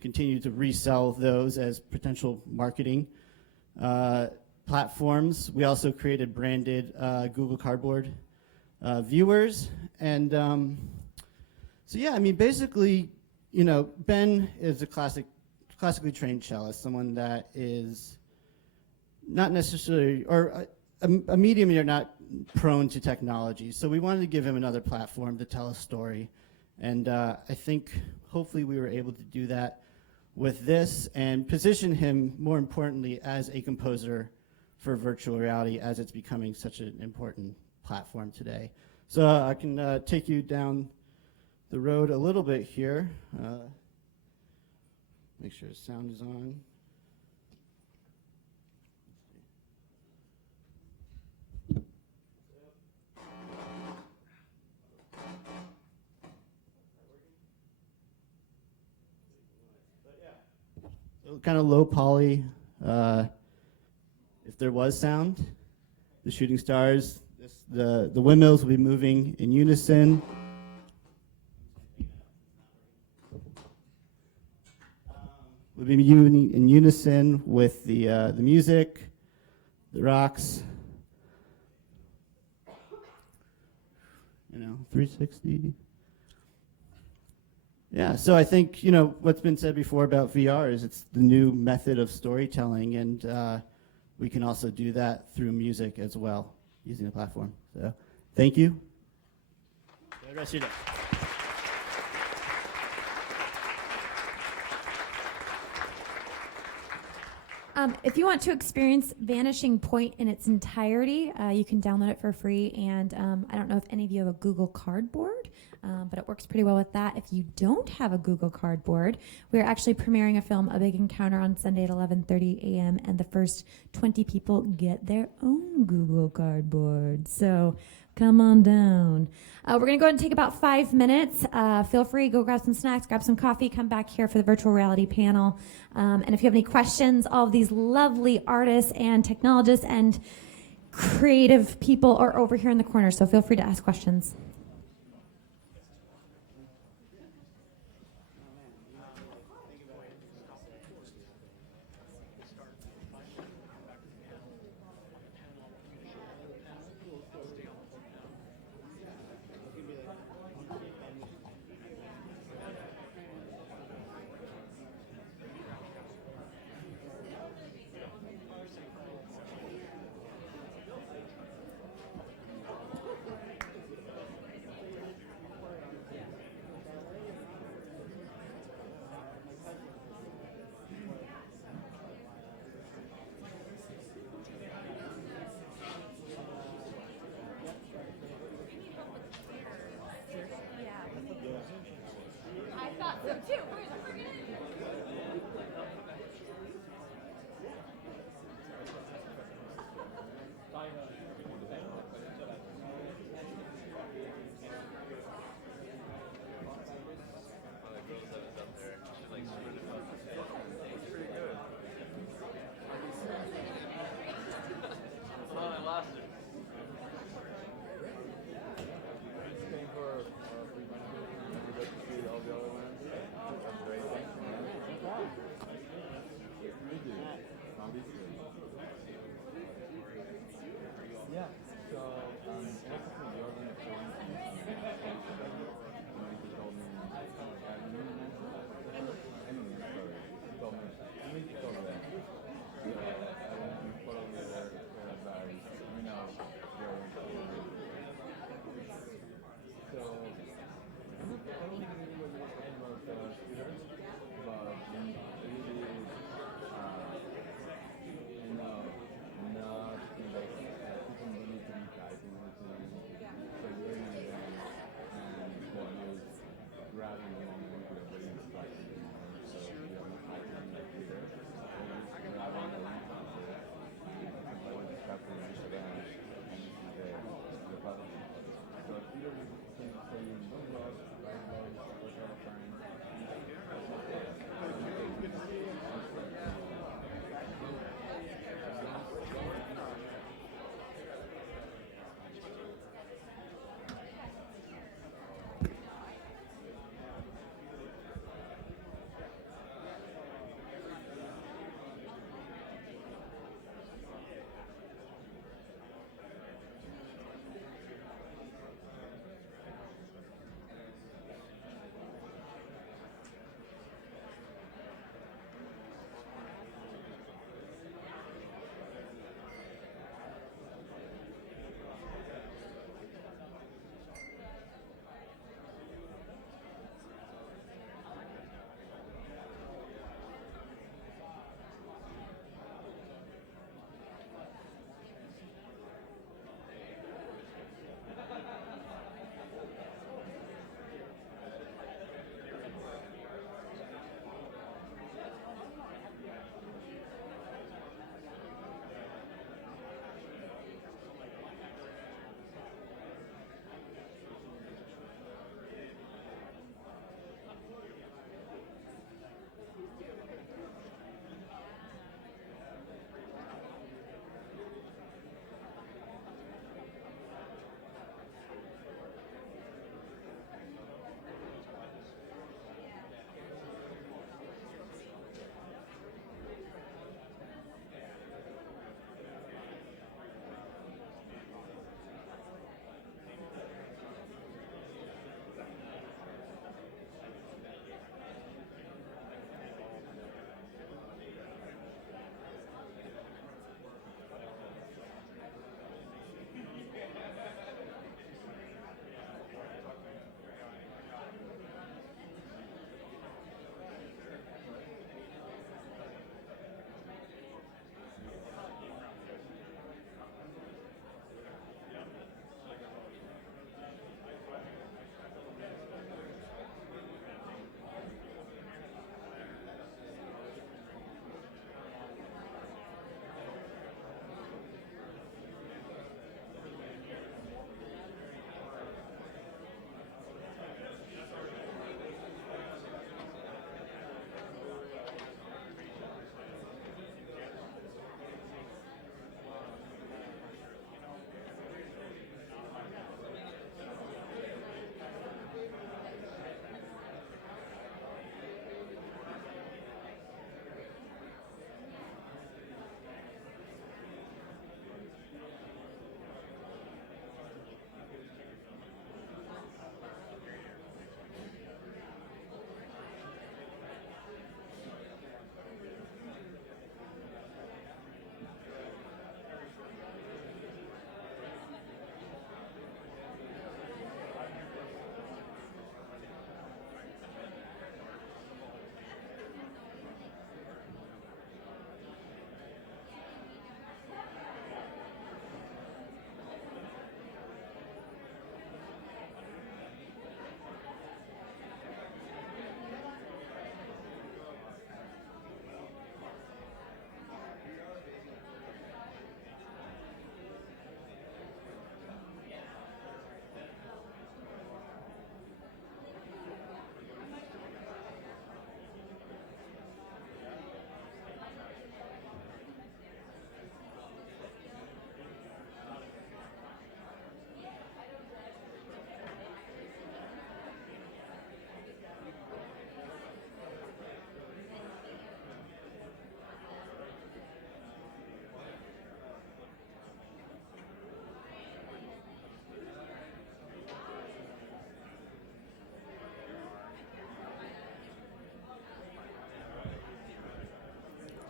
continue to resell those as potential marketing platforms. We also created branded Google Cardboard viewers. And so yeah, I mean, basically, Ben is a classically trained cellist, someone that is not necessarily, or a medium you're not prone to technology. So we wanted to give him another platform to tell a story. And I think hopefully we were able to do that with this and position him, more importantly, as a composer for virtual reality, as it's becoming such an important platform today. So I can take you down the road a little bit here. Make sure the sound is on. So kind of low poly. If there was sound, the shooting stars, the windmills will be moving in unison. We'll be in unison with the music, the rocks. 360. Yeah, so I think, what's been said before about VR is it's the new method of storytelling, and we can also do that through music as well, using the platform. So, thank you. Have the rest of your day. If you want to experience Vanishing Point in its entirety, you can download it for free. And I don't know if any of you have a Google Cardboard, but it works pretty well with that. If you don't have a Google Cardboard, we're actually premiering a film, A Big Encounter, on Sunday at 11:30 a.m. And the first 20 people get their own Google Cardboard. So come on down. We're going to go ahead and take about 5 minutes. Feel free, go grab some snacks, grab some coffee, come back here for the virtual reality panel. And if you have any questions, all of these lovely artists and technologists and creative people are over here in the corner, so feel free to ask questions. awesome too. We're gonna. Came for free money. Everybody to see all the other lands. That's great.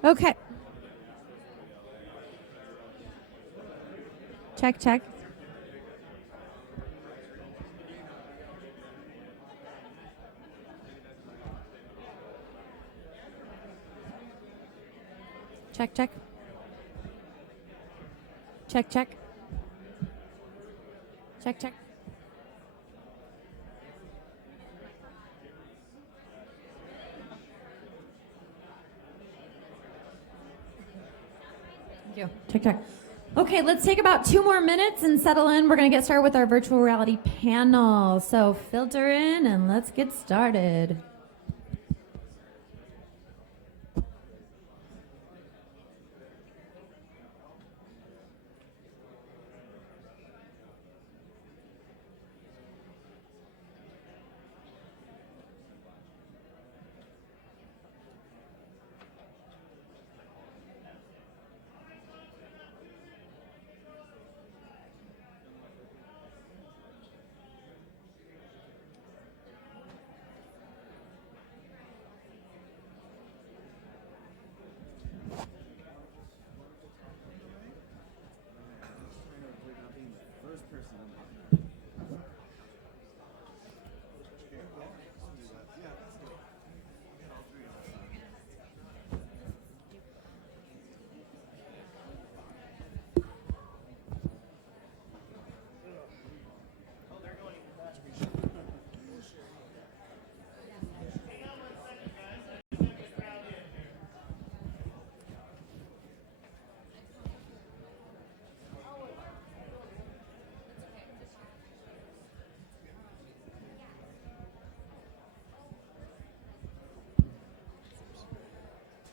Okay. Check, check. Check, check. Check, check. Check, check. Thank you. Check, check. Okay, let's take about 2 more minutes and settle in. We're going to get started with our virtual reality panel. So filter in and let's get started.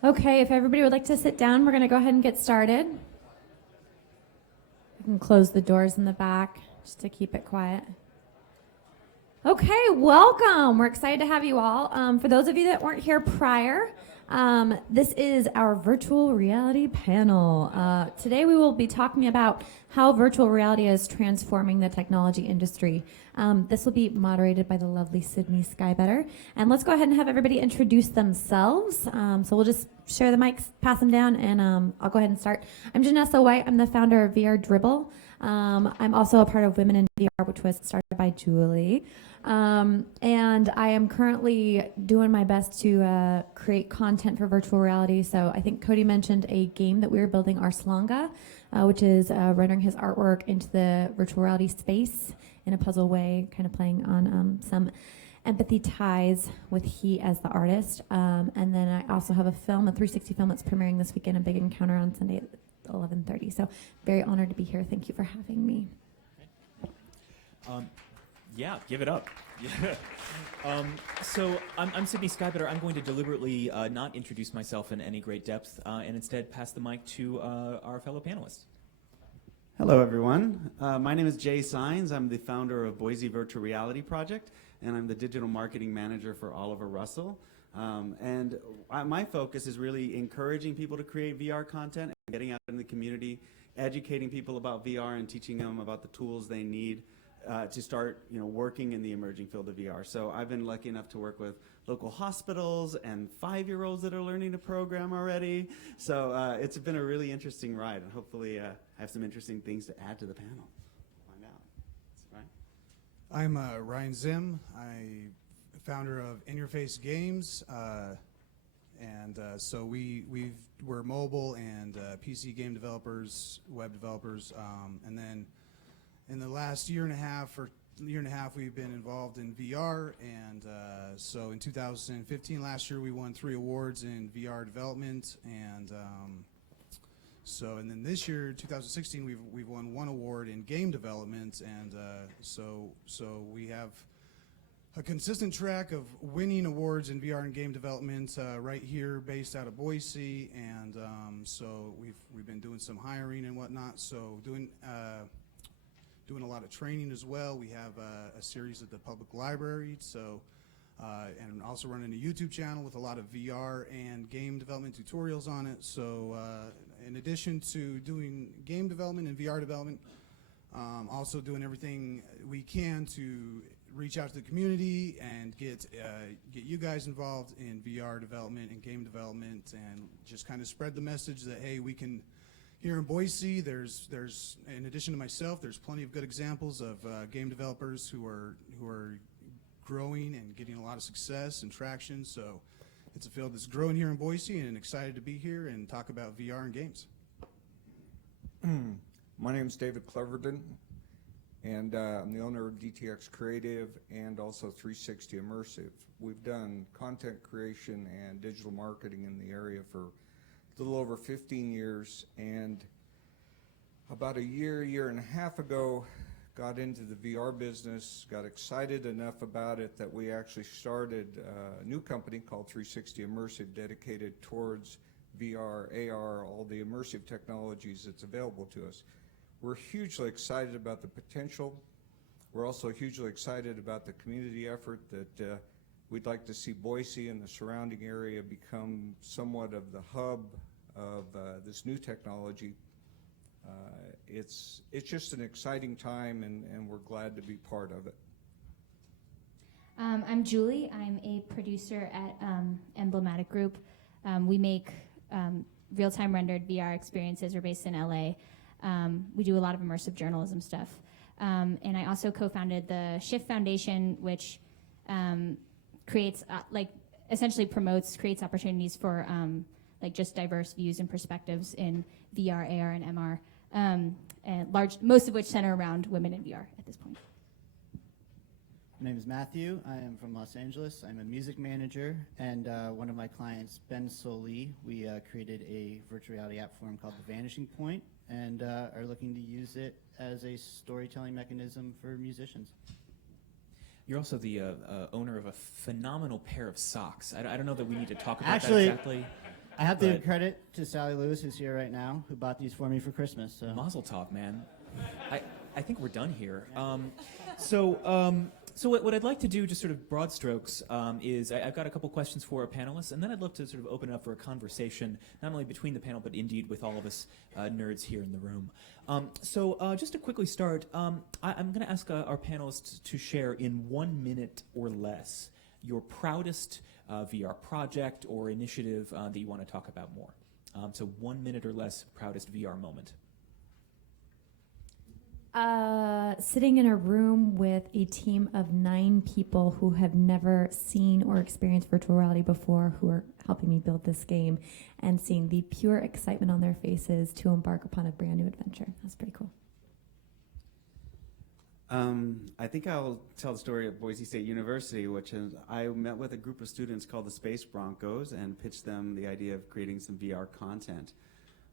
Okay, if everybody would like to sit down, we're going to go ahead and get started. I can close the doors in the back just to keep it quiet. Okay, welcome. We're excited to have you all. For those of you that weren't here prior, this is our virtual reality panel. Today we will be talking about how virtual reality is transforming the technology industry. This will be moderated by the lovely Sydney Skybetter. And let's go ahead and have everybody introduce themselves. So we'll just share the mics, pass them down, and I'll go ahead and start. I'm Janessa White. I'm the founder of VR Dribble. I'm also a part of Women in VR, which was started by Julie. And I am currently doing my best to create content for virtual reality. So I think Cody mentioned a game that we were building, Arslanga, which is rendering his artwork into the virtual reality space in a puzzle way, kind of playing on some empathy ties with he as the artist. And then I also have a film, a 360 film that's premiering this weekend, a big encounter on Sunday at 11:30. So very honored to be here. Thank you for having me. Yeah, give it up. Yeah. So I'm Sydney Skybetter. I'm going to deliberately not introduce myself in any great depth and instead pass the mic to our fellow panelists. Hello, everyone. My name is Jay Sines. I'm the founder of Boise Virtual Reality Project, and I'm the digital marketing manager for Oliver Russell. My focus is really encouraging people to create VR content and getting out in the community, educating people about VR and teaching them about the tools they need to start, working in the emerging field of VR. So I've been lucky enough to work with local hospitals and 5-year-olds that are learning to program already. So it's been a really interesting ride, and hopefully I have some interesting things to add to the panel. Find out. Right? I'm Ryan Zim. I'm founder of Interface Games, so we're mobile and PC game developers, web developers, and then in the last year and a half, we've been involved in VR, and so in 2015, last year, we won 3 awards in VR development, and then this year, 2016, we've won 1 award in game development, and so we have a consistent track of winning awards in VR and game development right here, based out of Boise, and so we've been doing some hiring and whatnot, so doing a lot of training as well. We have a series at the public library, so and also running a YouTube channel with a lot of VR and game development tutorials on it. So in addition to doing game development and VR development, also doing everything we can to reach out to the community and get you guys involved in VR development and game development, and just kind of spread the message that, hey, we can. Here in Boise, there's in addition to myself, there's plenty of good examples of game developers who are growing and getting a lot of success and traction. So it's a field that's growing here in Boise, and excited to be here and talk about VR and games. My name is David Cleverton, and I'm the owner of DTX Creative and also 360 Immersive. We've done content creation and digital marketing in the area for a little over 15 years, and about a year and a half ago, got into the VR business, got excited enough about it that we actually started a new company called 360 Immersive, dedicated towards VR, AR, all the immersive technologies that's available to us. We're hugely excited about the potential. We're also hugely excited about the community effort that we'd like to see Boise and the surrounding area become somewhat of the hub of this new technology. It's just an exciting time, and we're glad to be part of it. I'm Julie. I'm a producer at Emblematic Group. We make real-time rendered VR experiences. We're based in LA. We do a lot of immersive journalism stuff. And I also co-founded the Shift Foundation, which creates, essentially creates opportunities for just diverse views and perspectives in VR, AR, and MR, and most of which center around women in VR at this point. My name is Matthew. I am from Los Angeles. I'm a music manager, and one of my clients, Ben Soli, we created a virtual reality app for him called The Vanishing Point, and are looking to use it as a storytelling mechanism for musicians. You're also the owner of a phenomenal pair of socks. I don't know that we need to talk about Actually, that exactly. I have to give credit to Sally Lewis, who's here right now, who bought these for me for Christmas. So. Mazel tov, man. I think we're done here. So what I'd like to do, just sort of broad strokes, is I've got a couple questions for our panelists, and then I'd love to sort of open it up for a conversation, not only between the panel, but indeed with all of us nerds here in the room. Just to quickly start, I'm going to ask our panelists to share in 1 minute or less your proudest VR project or initiative that you want to talk about more. So 1 minute or less proudest VR moment. Sitting in a room with a team of 9 people who have never seen or experienced virtual reality before, who are helping me build this game, and seeing the pure excitement on their faces to embark upon a brand new adventure. That's pretty cool. I think I'll tell the story at Boise State University, which is I met with a group of students called the Space Broncos and pitched them the idea of creating some VR content.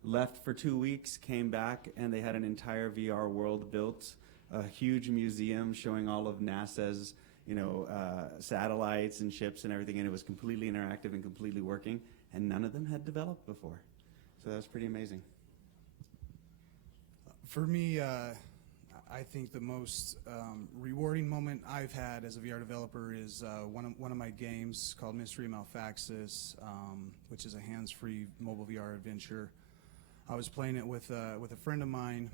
Left for 2 weeks, came back, and they had an entire VR world built, a huge museum showing all of NASA's, satellites and ships and everything, and it was completely interactive and completely working, and none of them had developed before. So that was pretty amazing. For me, I think the most rewarding moment I've had as a VR developer is one of my games called Mystery Malfaxis, which is a hands-free mobile VR adventure. I was playing it with a friend of mine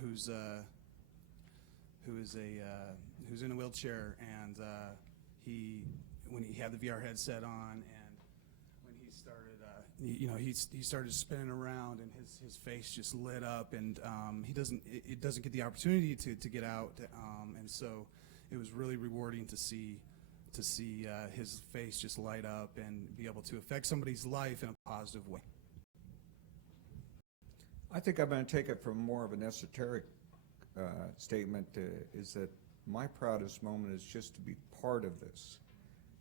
who's in a wheelchair, and when he had the VR headset on, and when he started he started spinning around, and his face just lit up, and it doesn't get the opportunity to get out, and so it was really rewarding to see his face just light up and be able to affect somebody's life in a positive way. I think I'm going to take it from more of an esoteric statement, is that my proudest moment is just to be part of this,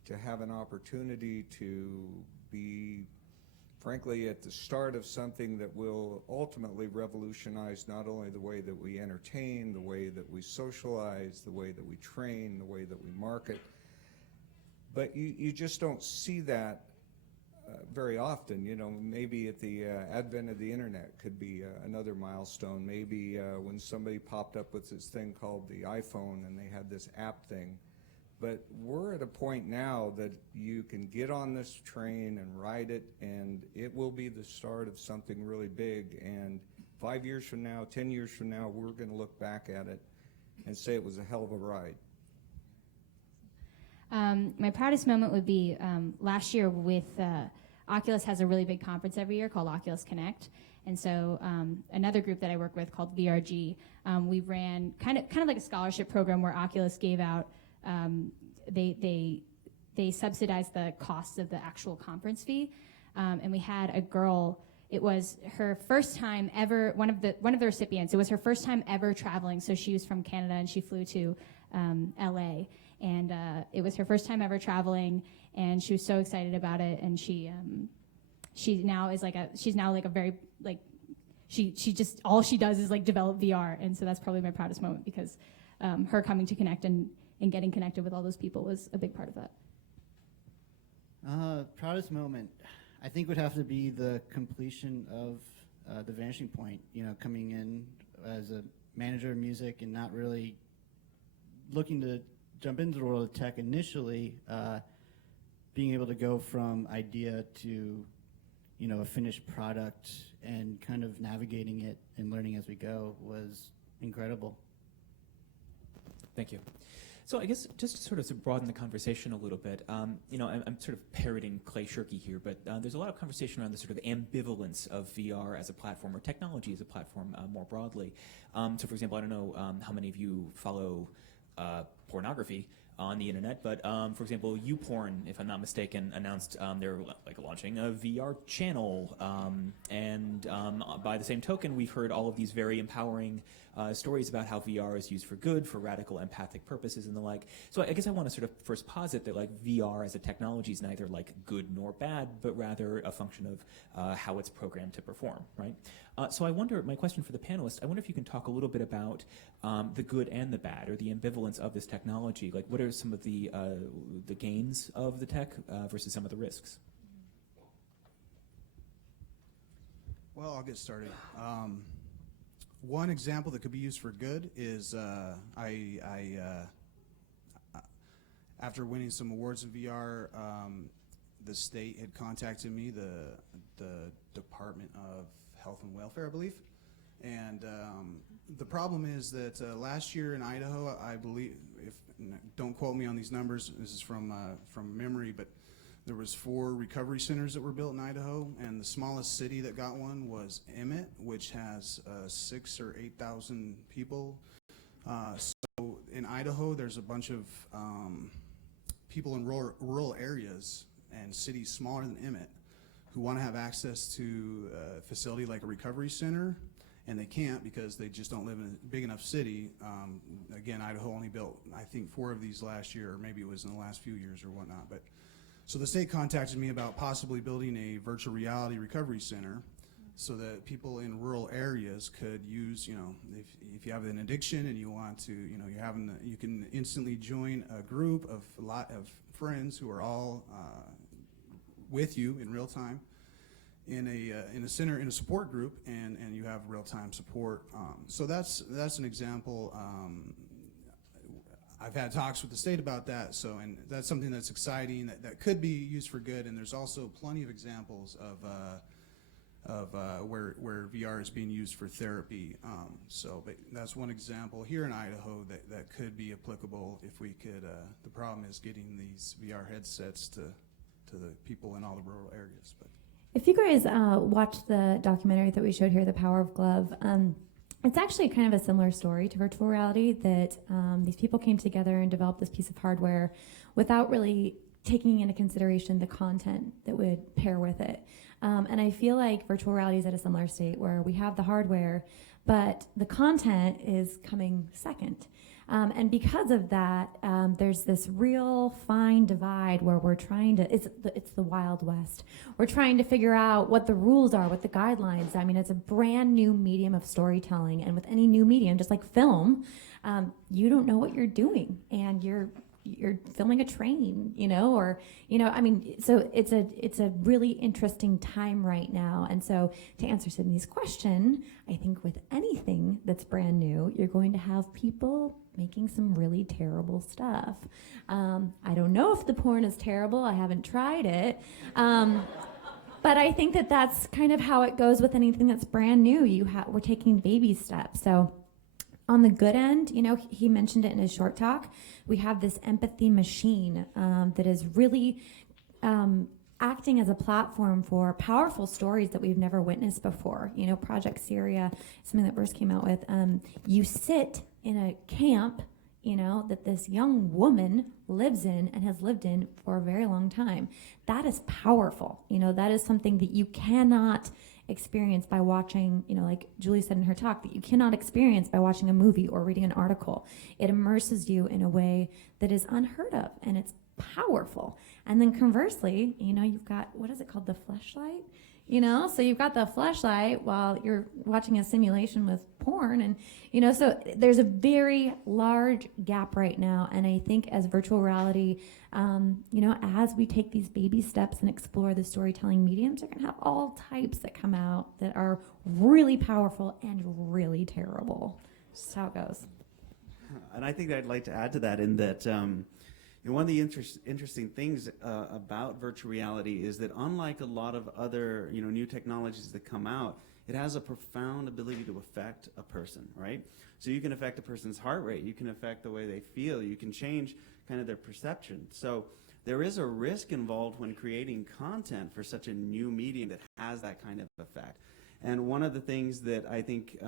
to have an opportunity to be, frankly, at the start of something that will ultimately revolutionize not only the way that we entertain, the way that we socialize, the way that we train, the way that we market, but you just don't see that very often. Maybe at the advent of the internet could be another milestone. Maybe when somebody popped up with this thing called the iPhone and they had this app thing. But we're at a point now that you can get on this train and ride it, and it will be the start of something really big. And 5 years from now, 10 years from now, we're going to look back at it and say it was a hell of a ride. My proudest moment would be last year with Oculus has a really big conference every year called Oculus Connect, and so another group that I work with called VRG, we ran kind of like a scholarship program where Oculus gave out they subsidized the cost of the actual conference fee, and we had a girl. It was her first time ever. One of the recipients. It was her first time ever traveling. So she was from Canada and she flew to LA. And it was her first time ever traveling, and she was so excited about it. And she now is she's now a very she just all she does is develop VR, and so that's probably my proudest moment because her coming to Connect and getting connected with all those people was a big part of that. Proudest moment, I think would have to be the completion of the Vanishing Point. Coming in as a manager of music and not really looking to jump into the world of tech initially, being able to go from idea to, a finished product and kind of navigating it and learning as we go was incredible. Thank you. So I guess just to sort of broaden the conversation a little bit, I'm sort of parroting Clay Shirky here, but there's a lot of conversation around the sort of ambivalence of VR as a platform or technology as a platform more broadly. So for example, I don't know how many of you follow pornography on the internet, but for example, YouPorn, if I'm not mistaken, announced they're launching a VR channel, and by the same token, we've heard all of these very empowering stories about how VR is used for good, for radical empathic purposes and the like. So I guess I want to sort of first posit that VR as a technology is neither good nor bad, but rather a function of how it's programmed to perform, right? So I wonder, my question for the panelists, I wonder if you can talk a little bit about the good and the bad, or the ambivalence of this technology. What are some of the gains of the tech versus some of the risks? Well, I'll get started. One example that could be used for good is after winning some awards in VR, the state had contacted me, the Department of Health and Welfare, I believe. And the problem is that last year in Idaho, I believe, don't quote me on these numbers, this is from memory, but there was 4 recovery centers that were built in Idaho, and the smallest city that got one was Emmett, which has 6,000 or 8,000 people. So in Idaho, there's a bunch of people in rural areas and cities smaller than Emmett who want to have access to a facility like a recovery center, and they can't because they just don't live in a big enough city. Again, Idaho only built, I think, 4 of these last year, or maybe it was in the last few years or whatnot. But so the state contacted me about possibly building a virtual reality recovery center so that people in rural areas could use, if you have an addiction and you want to, you can instantly join a group of a lot of friends who are all with you in real time in a center, in a support group, and you have real time support. So that's an example. I've had talks with the state about that, and that's something that's exciting that could be used for good. And there's also plenty of examples of where VR is being used for therapy. But that's one example here in Idaho that could be applicable if we could. The problem is getting these VR headsets to the people in all the rural areas. But if you guys watched the documentary that we showed here, The Power of Glove, it's actually kind of a similar story to virtual reality, that these people came together and developed this piece of hardware without really taking into consideration the content that would pair with it. And I feel like virtual reality is at a similar state where we have the hardware, but the content is coming second. And because of that, there's this real fine divide where we're trying to, it's the Wild West. We're trying to figure out what the rules are, what the guidelines. I mean, it's a brand new medium of storytelling, and with any new medium, just like film, you don't know what you're doing, and you're filming a train, so it's a really interesting time right now. And so to answer Sydney's question, I think with anything that's brand new, you're going to have people making some really terrible stuff. I don't know if the porn is terrible. I haven't tried it. But I think that's kind of how it goes with anything that's brand new. We're taking baby steps. So on the good end, you know, he mentioned it in his short talk. We have this empathy machine that is really acting as a platform for powerful stories that we've never witnessed before. You know, Project Syria, something that Bruce came out with. You sit in a camp, you know, that this young woman lives in and has lived in for a very long time. That is powerful. You know, that is something that you cannot experience by watching, you know, like Julie said in her talk, that you cannot experience by watching a movie or reading an article. It immerses you in a way that is unheard of, and it's powerful. And then conversely, you know, you've got, what is it called, the fleshlight? You know, so you've got the fleshlight while you're watching a simulation with porn, and you know, so there's a very large gap right now. And I think as virtual reality, you know, as we take these baby steps and explore the storytelling mediums, you're gonna have all types that come out that are really powerful and really terrible. Just how it goes. And I think I'd like to add to that in that you know, one of the interesting things about virtual reality is that unlike a lot of other, you know, new technologies that come out, it has a profound ability to affect a person, right? So you can affect a person's heart rate, you can affect the way they feel, you can change kind of their perception. So there is a risk involved when creating content for such a new medium that has that kind of effect. And one of the things that I think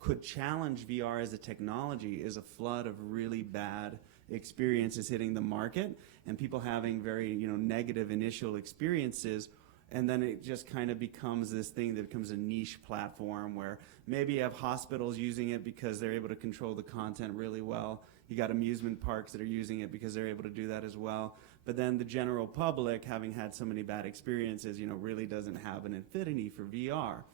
could challenge VR as a technology is a flood of really bad experiences hitting the market and people having very, you know, negative initial experiences, and then it just kind of becomes this thing that becomes a niche platform where maybe you have hospitals using it because they're able to control the content really well. You got amusement parks that are using it because they're able to do that as well. But then the general public, having had so many bad experiences, you know, really doesn't have an affinity for VR.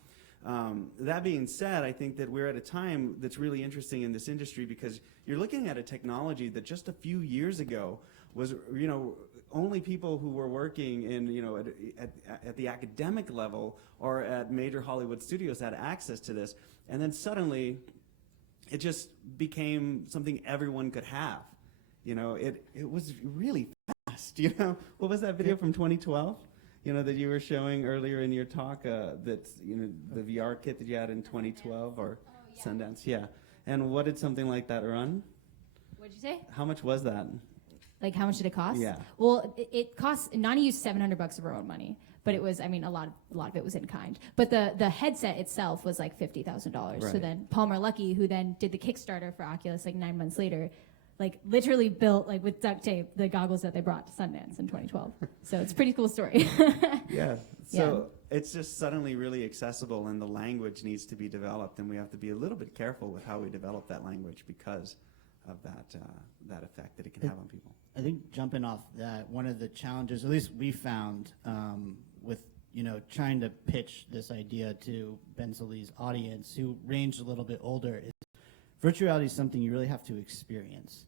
That being said, I think that we're at a time that's really interesting in this industry because you're looking at a technology that just a few years ago was, you know, only people who were working in, you know, at the academic level or at major Hollywood studios had access to this. And then suddenly it just became something everyone could have. You know, it was really fast, you know. What was that video from 2012? You know, that you were showing earlier in your talk, that's, you know, the VR kit that you had in 2012 or Sundance, yeah. And what did something like that run? What'd you say? How much was that? Like, how much did it cost? Yeah. Well, it cost, Nani used $700 of her own money, but it was, I mean, a lot of it was in kind. But the headset itself was like $50,000. Right. So then Palmer Luckey, who then did the Kickstarter for Oculus like 9 months later, like literally built, like with duct tape, the goggles that they brought to Sundance in 2012. So it's a pretty cool story. Yeah. So it's just suddenly really accessible, and the language needs to be developed, and we have to be a little bit careful with how we develop that language because of that effect that it can have on people. I think jumping off that, one of the challenges, at least we found with, you know, trying to pitch this idea to Ben Salih's audience, who ranged a little bit older, is virtual reality is something you really have to experience.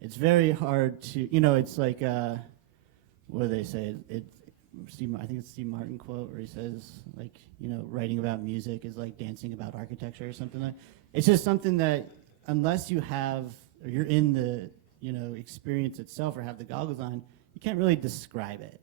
It's very hard to, you know, it's like, what do they say? I think it's Steve Martin quote where he says, like, you know, writing about music is like dancing about architecture or something like that. It's just something that unless you have, or you're in the, you know, experience itself or have the goggles on, you can't really describe it.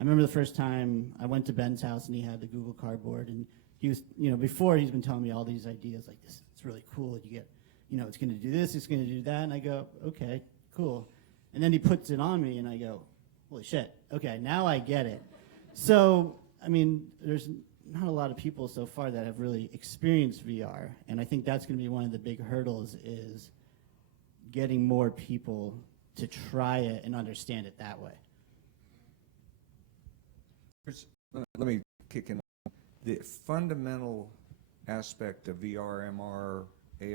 I remember the first time I went to Ben's house and he had the Google Cardboard, and he was, you know, before he's been telling me all these ideas like this, it's really cool. You get, you know, it's going to do this, it's going to do that, and I go, okay, cool. And then he puts it on me and I go, holy shit, okay, now I get it. So, I mean, there's not a lot of people so far that have really experienced VR, and I think that's going to be one of the big hurdles, is getting more people to try it and understand it that way. Let me kick in. The fundamental aspect of VR, MR,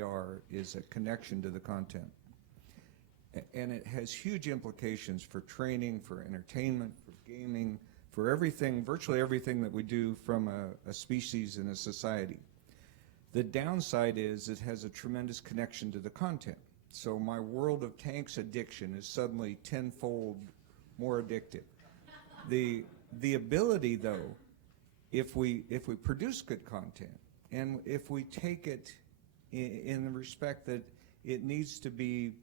AR is a connection to the content. And it has huge implications for training, for entertainment, for gaming, for everything, virtually everything that we do from a species in a society. The downside is it has a tremendous connection to the content. So my World of Tanks addiction is suddenly tenfold more addictive. The ability, though, if we produce good content, and if we take it in the respect that it needs to be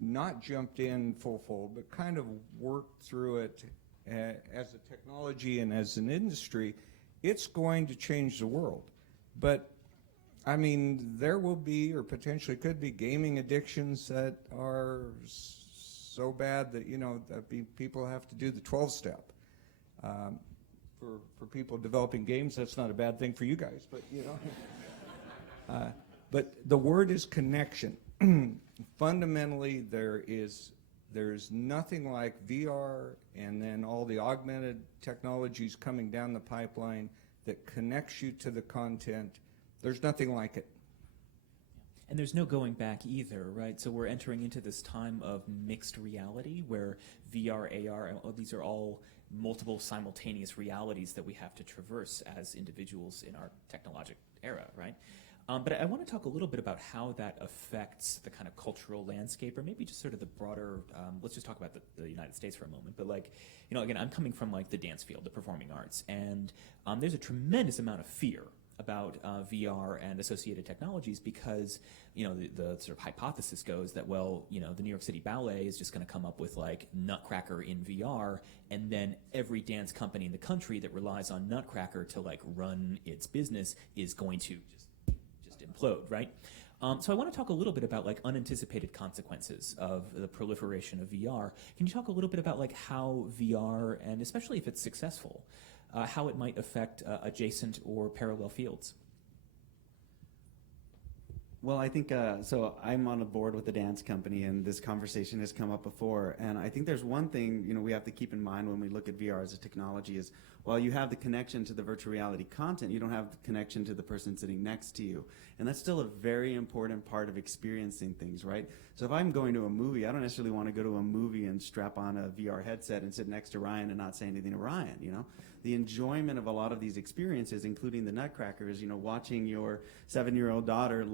not jumped in full-fold, but kind of worked through it as a technology and as an industry, it's going to change the world. But I mean, there will be, or potentially could be, gaming addictions that are so bad that, you know, people have to do the 12-step. For people developing games, that's not a bad thing for you guys, but, you know. But the word is connection. Fundamentally, there's nothing like VR and then all the augmented technologies coming down the pipeline that connects you to the content. There's nothing like it. And there's no going back either, right? So we're entering into this time of mixed reality where VR, AR, these are all multiple simultaneous realities that we have to traverse as individuals in our technologic era, right? But I want to talk a little bit about how that affects the kind of cultural landscape, or maybe just sort of the broader, let's just talk about the United States for a moment. But like, you know, again, I'm coming from like the dance field, the performing arts, and there's a tremendous amount of fear about VR and associated technologies because, you know, the sort of hypothesis goes that, well, you know, the New York City Ballet is just going to come up with like Nutcracker in VR, and then every dance company in the country that relies on Nutcracker to like run its business is going to just implode, right? So I want to talk a little bit about like unanticipated consequences of the proliferation of VR. Can you talk a little bit about like how VR, and especially if it's successful, how it might affect adjacent or parallel fields? Well, I think, so I'm on a board with a dance company, and this conversation has come up before, and I think there's one thing, you know, we have to keep in mind when we look at VR as a technology is, while you have the connection to the virtual reality content, you don't have the connection to the person sitting next to you. And that's still a very important part of experiencing things, right? So if I'm going to a movie, I don't necessarily want to go to a movie and strap on a VR headset and sit next to Ryan and not say anything to Ryan, you know? The enjoyment of a lot of these experiences, including the Nutcracker, is, you know, watching your 7-year-old daughter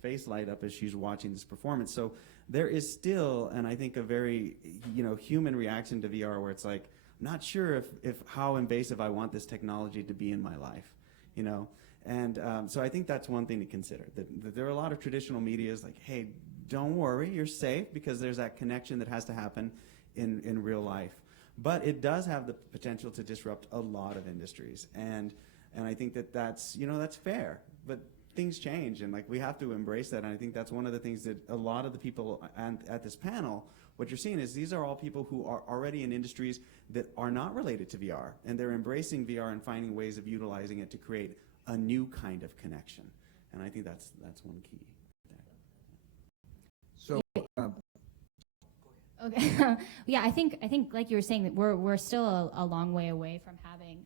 face light up as she's watching this performance. So there is still, and I think a very, you know, human reaction to VR where it's like, I'm not sure if how invasive I want this technology to be in my life, you know? And so I think that's one thing to consider, that there are a lot of traditional medias like, hey, don't worry, you're safe, because there's that connection that has to happen in real life. But it does have the potential to disrupt a lot of industries, and I think that's, you know, that's fair. But things change, and like we have to embrace that. And I think that's one of the things that a lot of the people at this panel, what you're seeing is these are all people who are already in industries that are not related to VR, and they're embracing VR and finding ways of utilizing it to create a new kind of connection. And I think that's one key. So. Okay. Yeah, I think like you were saying that we're still a long way away from having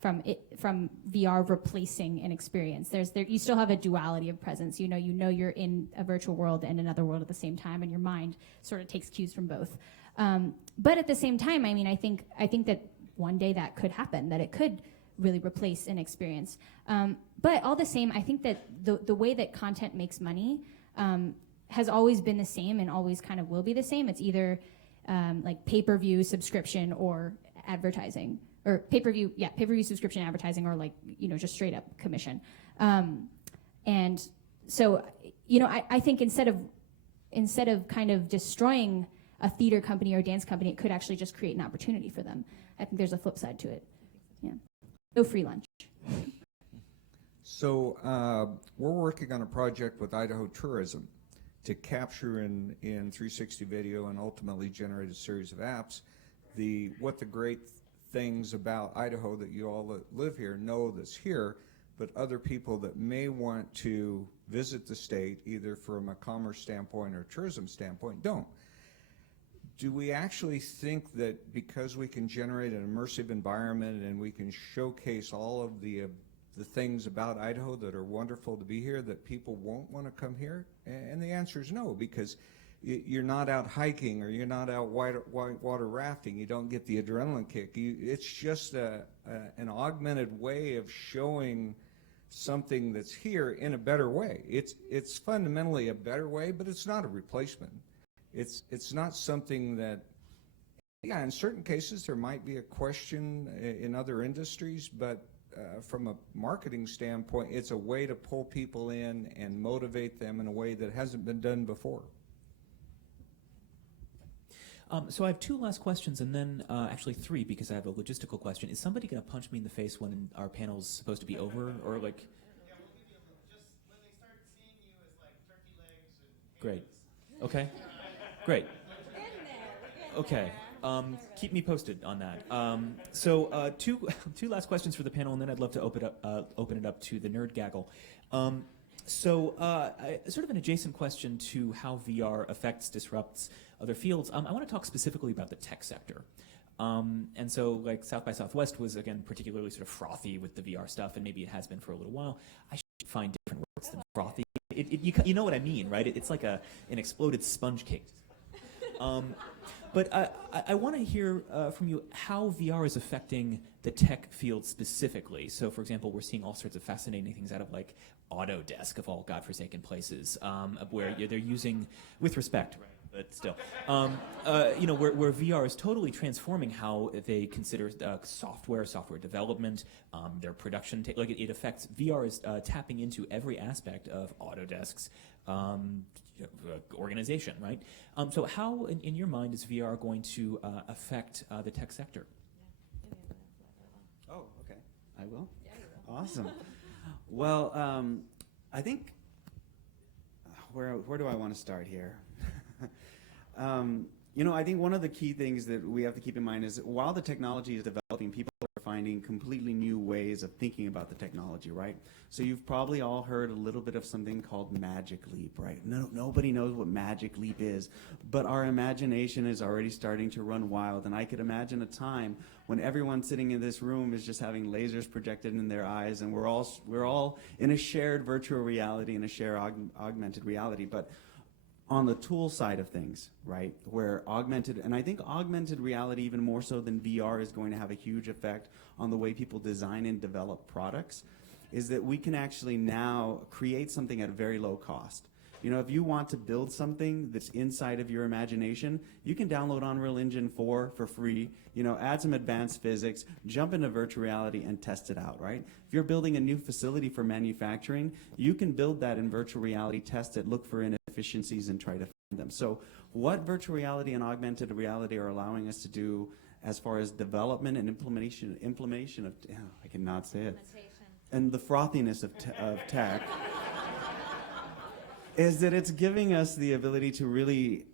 from VR replacing an experience. You still have a duality of presence. You know you're in a virtual world and another world at the same time, and your mind sort of takes cues from both. But at the same time, I mean, I think that one day that could happen, that it could really replace an experience. But all the same, I think that the way that content makes money has always been the same and always kind of will be the same. It's either like pay-per-view subscription or advertising, or pay-per-view subscription advertising, or like, you know, just straight up commission. And so, you know, I think instead of kind of destroying a theater company or dance company, it could actually just create an opportunity for them. I think there's a flip side to it. Yeah. No free lunch. So we're working on a project with Idaho Tourism to capture in 360 video and ultimately generate a series of apps what the great things about Idaho that you all that live here know that's here, but other people that may want to visit the state either from a commerce standpoint or tourism standpoint don't. Do we actually think that because we can generate an immersive environment and we can showcase all of the things about Idaho that are wonderful to be here, that people won't want to come here? And the answer is no, because you're not out hiking or you're not out whitewater rafting. You don't get the adrenaline kick. It's just an augmented way of showing something that's here in a better way. It's fundamentally a better way, but it's not a replacement. It's not something that, yeah, in certain cases there might be a question in other industries, but from a marketing standpoint, it's a way to pull people in and motivate them in a way that hasn't been done before. So I have two last questions, and then actually three, because I have a logistical question. Is somebody going to punch me in the face when our panel's supposed to be over, or like? Great. Okay. Great. Okay. Keep me posted on that. So two last questions for the panel, and then I'd love to open it up to the nerd gaggle. Sort of an adjacent question to how VR affects, disrupts other fields. I want to talk specifically about the tech sector. And so, like, South by Southwest was, again, particularly sort of frothy with the VR stuff, and maybe it has been for a little while. I should find different words than frothy. You know what I mean, right? It's like an exploded sponge cake. But I want to hear from you how VR is affecting the tech field specifically. So, for example, we're seeing all sorts of fascinating things out of, like, Autodesk, of all godforsaken places, where they're using, with respect, right? But still, where VR is totally transforming how they consider software development, their production. It affects, VR is tapping into every aspect of Autodesk's organization, right? So how, in your mind, is VR going to affect the tech sector? Oh, okay. I will? Yeah, you will. Awesome. Well, I think, where do I want to start here? I think one of the key things that we have to keep in mind is that while the technology is developing, people are finding completely new ways of thinking about the technology, right? So you've probably all heard a little bit of something called Magic Leap, right? Nobody knows what Magic Leap is, but our imagination is already starting to run wild, and I could imagine a time when everyone sitting in this room is just having lasers projected in their eyes, and we're all in a shared virtual reality and a shared augmented reality. But on the tool side of things, right, where I think augmented reality, even more so than VR, is going to have a huge effect on the way people design and develop products, is that we can actually now create something at a very low cost. If you want to build something that's inside of your imagination, you can download Unreal Engine 4 for free, add some advanced physics, jump into virtual reality and test it out, right? If you're building a new facility for manufacturing, you can build that in virtual reality, test it, look for inefficiencies and try to find them. So what virtual reality and augmented reality are allowing us to do as far as development and implementation of, I cannot say it, and the frothiness of tech, is that it's giving us the ability to really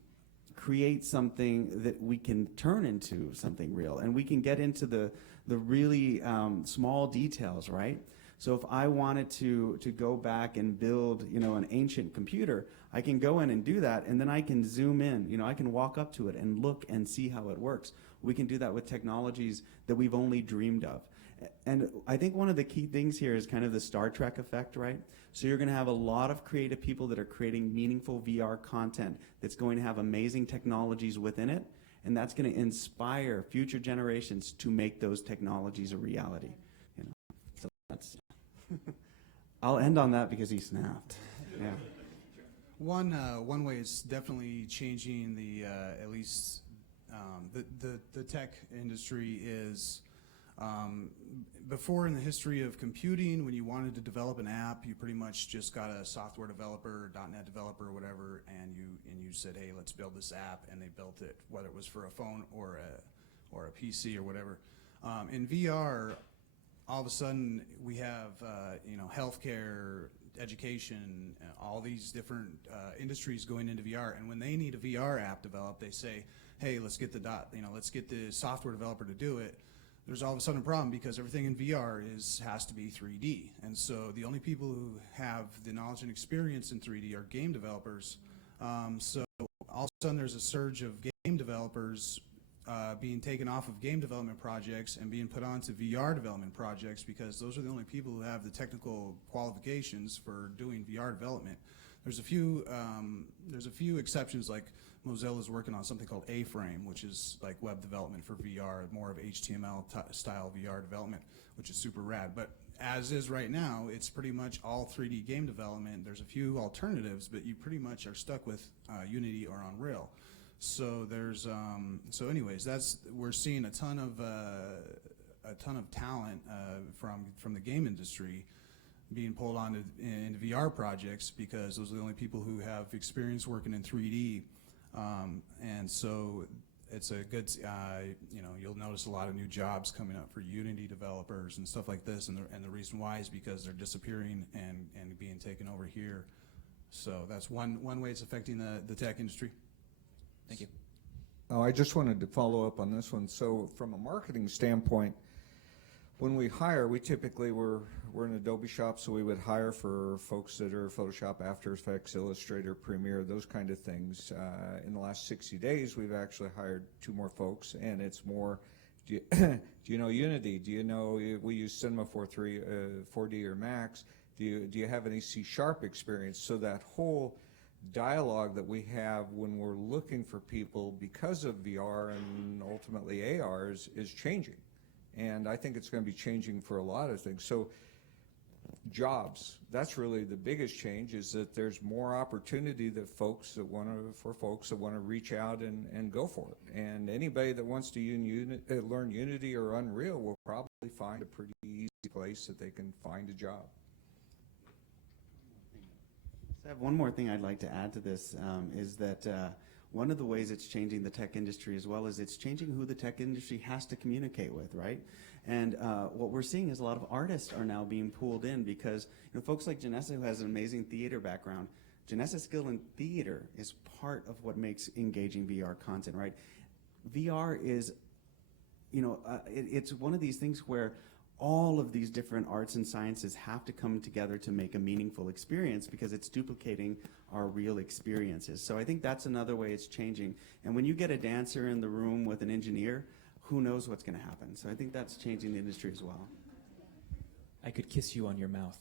create something that we can turn into something real, and we can get into the really small details, right? So if I wanted to go back and build, an ancient computer, I can go in and do that, and then I can zoom in. I can walk up to it and look and see how it works. We can do that with technologies that we've only dreamed of. And I think one of the key things here is kind of the Star Trek effect, right? So you're going to have a lot of creative people that are creating meaningful VR content that's going to have amazing technologies within it, and that's going to inspire future generations to make those technologies a reality. So that's. I'll end on that because he snapped. Yeah. One way is definitely changing the at least the tech industry is. Before in the history of computing, when you wanted to develop an app, you pretty much just got a software developer, .NET developer, or whatever, and you said, hey, let's build this app, and they built it, whether it was for a phone or a PC or whatever. In VR, all of a sudden we have healthcare, education, all these different industries going into VR, and when they need a VR app developed, they say, hey, let's get the software developer to do it. There's all of a sudden a problem because everything in VR has to be 3D. And so the only people who have the knowledge and experience in 3D are game developers. So all of a sudden there's a surge of game developers being taken off of game development projects and being put onto VR development projects because those are the only people who have the technical qualifications for doing VR development. There's a few exceptions, like Mozilla's working on something called A-Frame, which is like web development for VR, more of HTML style VR development, which is super rad. But as is right now, it's pretty much all 3D game development. There's a few alternatives, but you pretty much are stuck with Unity or Unreal. So there's anyways, we're seeing a ton of talent from the game industry being pulled into VR projects because those are the only people who have experience working in 3D. And so it's a good, you'll notice a lot of new jobs coming up for Unity developers and stuff like this. And the reason why is because they're disappearing and being taken over here. So that's one way it's affecting the tech industry. Thank you. Oh, I just wanted to follow up on this one. So from a marketing standpoint, when we hire, we typically, we're an Adobe shop, so we would hire for folks that are Photoshop, After Effects, Illustrator, Premiere, those kind of things. In the last 60 days, we've actually hired 2 more folks, and it's more, do you know Unity? Do you know, we use Cinema 4D or Max. Do you have any C# experience? So that whole dialogue that we have when we're looking for people because of VR and ultimately AR is changing. And I think it's going to be changing for a lot of things. So jobs, that's really the biggest change, is that there's more opportunity that folks that want to reach out and go for it. And anybody that wants to learn Unity or Unreal will probably find a pretty easy place that they can find a job. I have one more thing I'd like to add to this, is that one of the ways it's changing the tech industry as well is it's changing who the tech industry has to communicate with, right? And what we're seeing is a lot of artists are now being pulled in because folks like Janessa, who has an amazing theater background, Janessa's skill in theater is part of what makes engaging VR content, right? VR is, it's one of these things where all of these different arts and sciences have to come together to make a meaningful experience because it's duplicating our real experiences. So I think that's another way it's changing. And when you get a dancer in the room with an engineer, who knows what's going to happen? So I think that's changing the industry as well. I could kiss you on your mouth.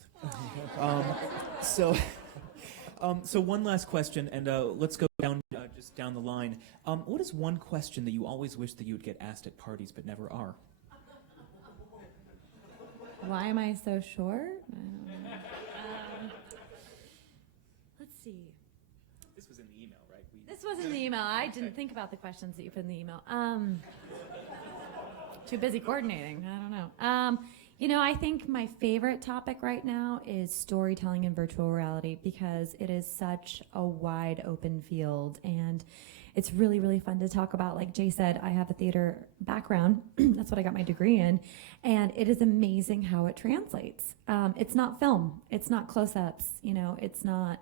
So one last question, and let's go down just down the line. What is one question that you always wish that you would get asked at parties but never are? Why am I so short? Let's see. This was in the email, right? This was in the email. I didn't think about the questions that you put in the email. Too busy coordinating. I don't know. I think my favorite topic right now is storytelling in virtual reality because it is such a wide open field and it's really, really fun to talk about. Like Jay said, I have a theater background. That's what I got my degree in. And it is amazing how it translates. It's not film. It's not close-ups. It's not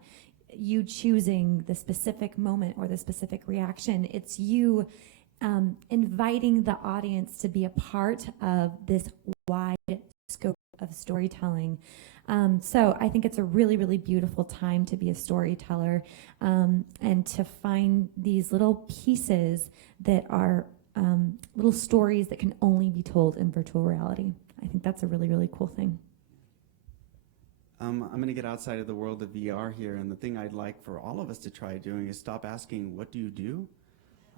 you choosing the specific moment or the specific reaction. It's you inviting the audience to be a part of this wide scope of storytelling. So I think it's a really, really beautiful time to be a storyteller and to find these little pieces that are little stories that can only be told in virtual reality. I think that's a really, really cool thing. I'm going to get outside of the world of VR here, and the thing I'd like for all of us to try doing is stop asking, what do you do?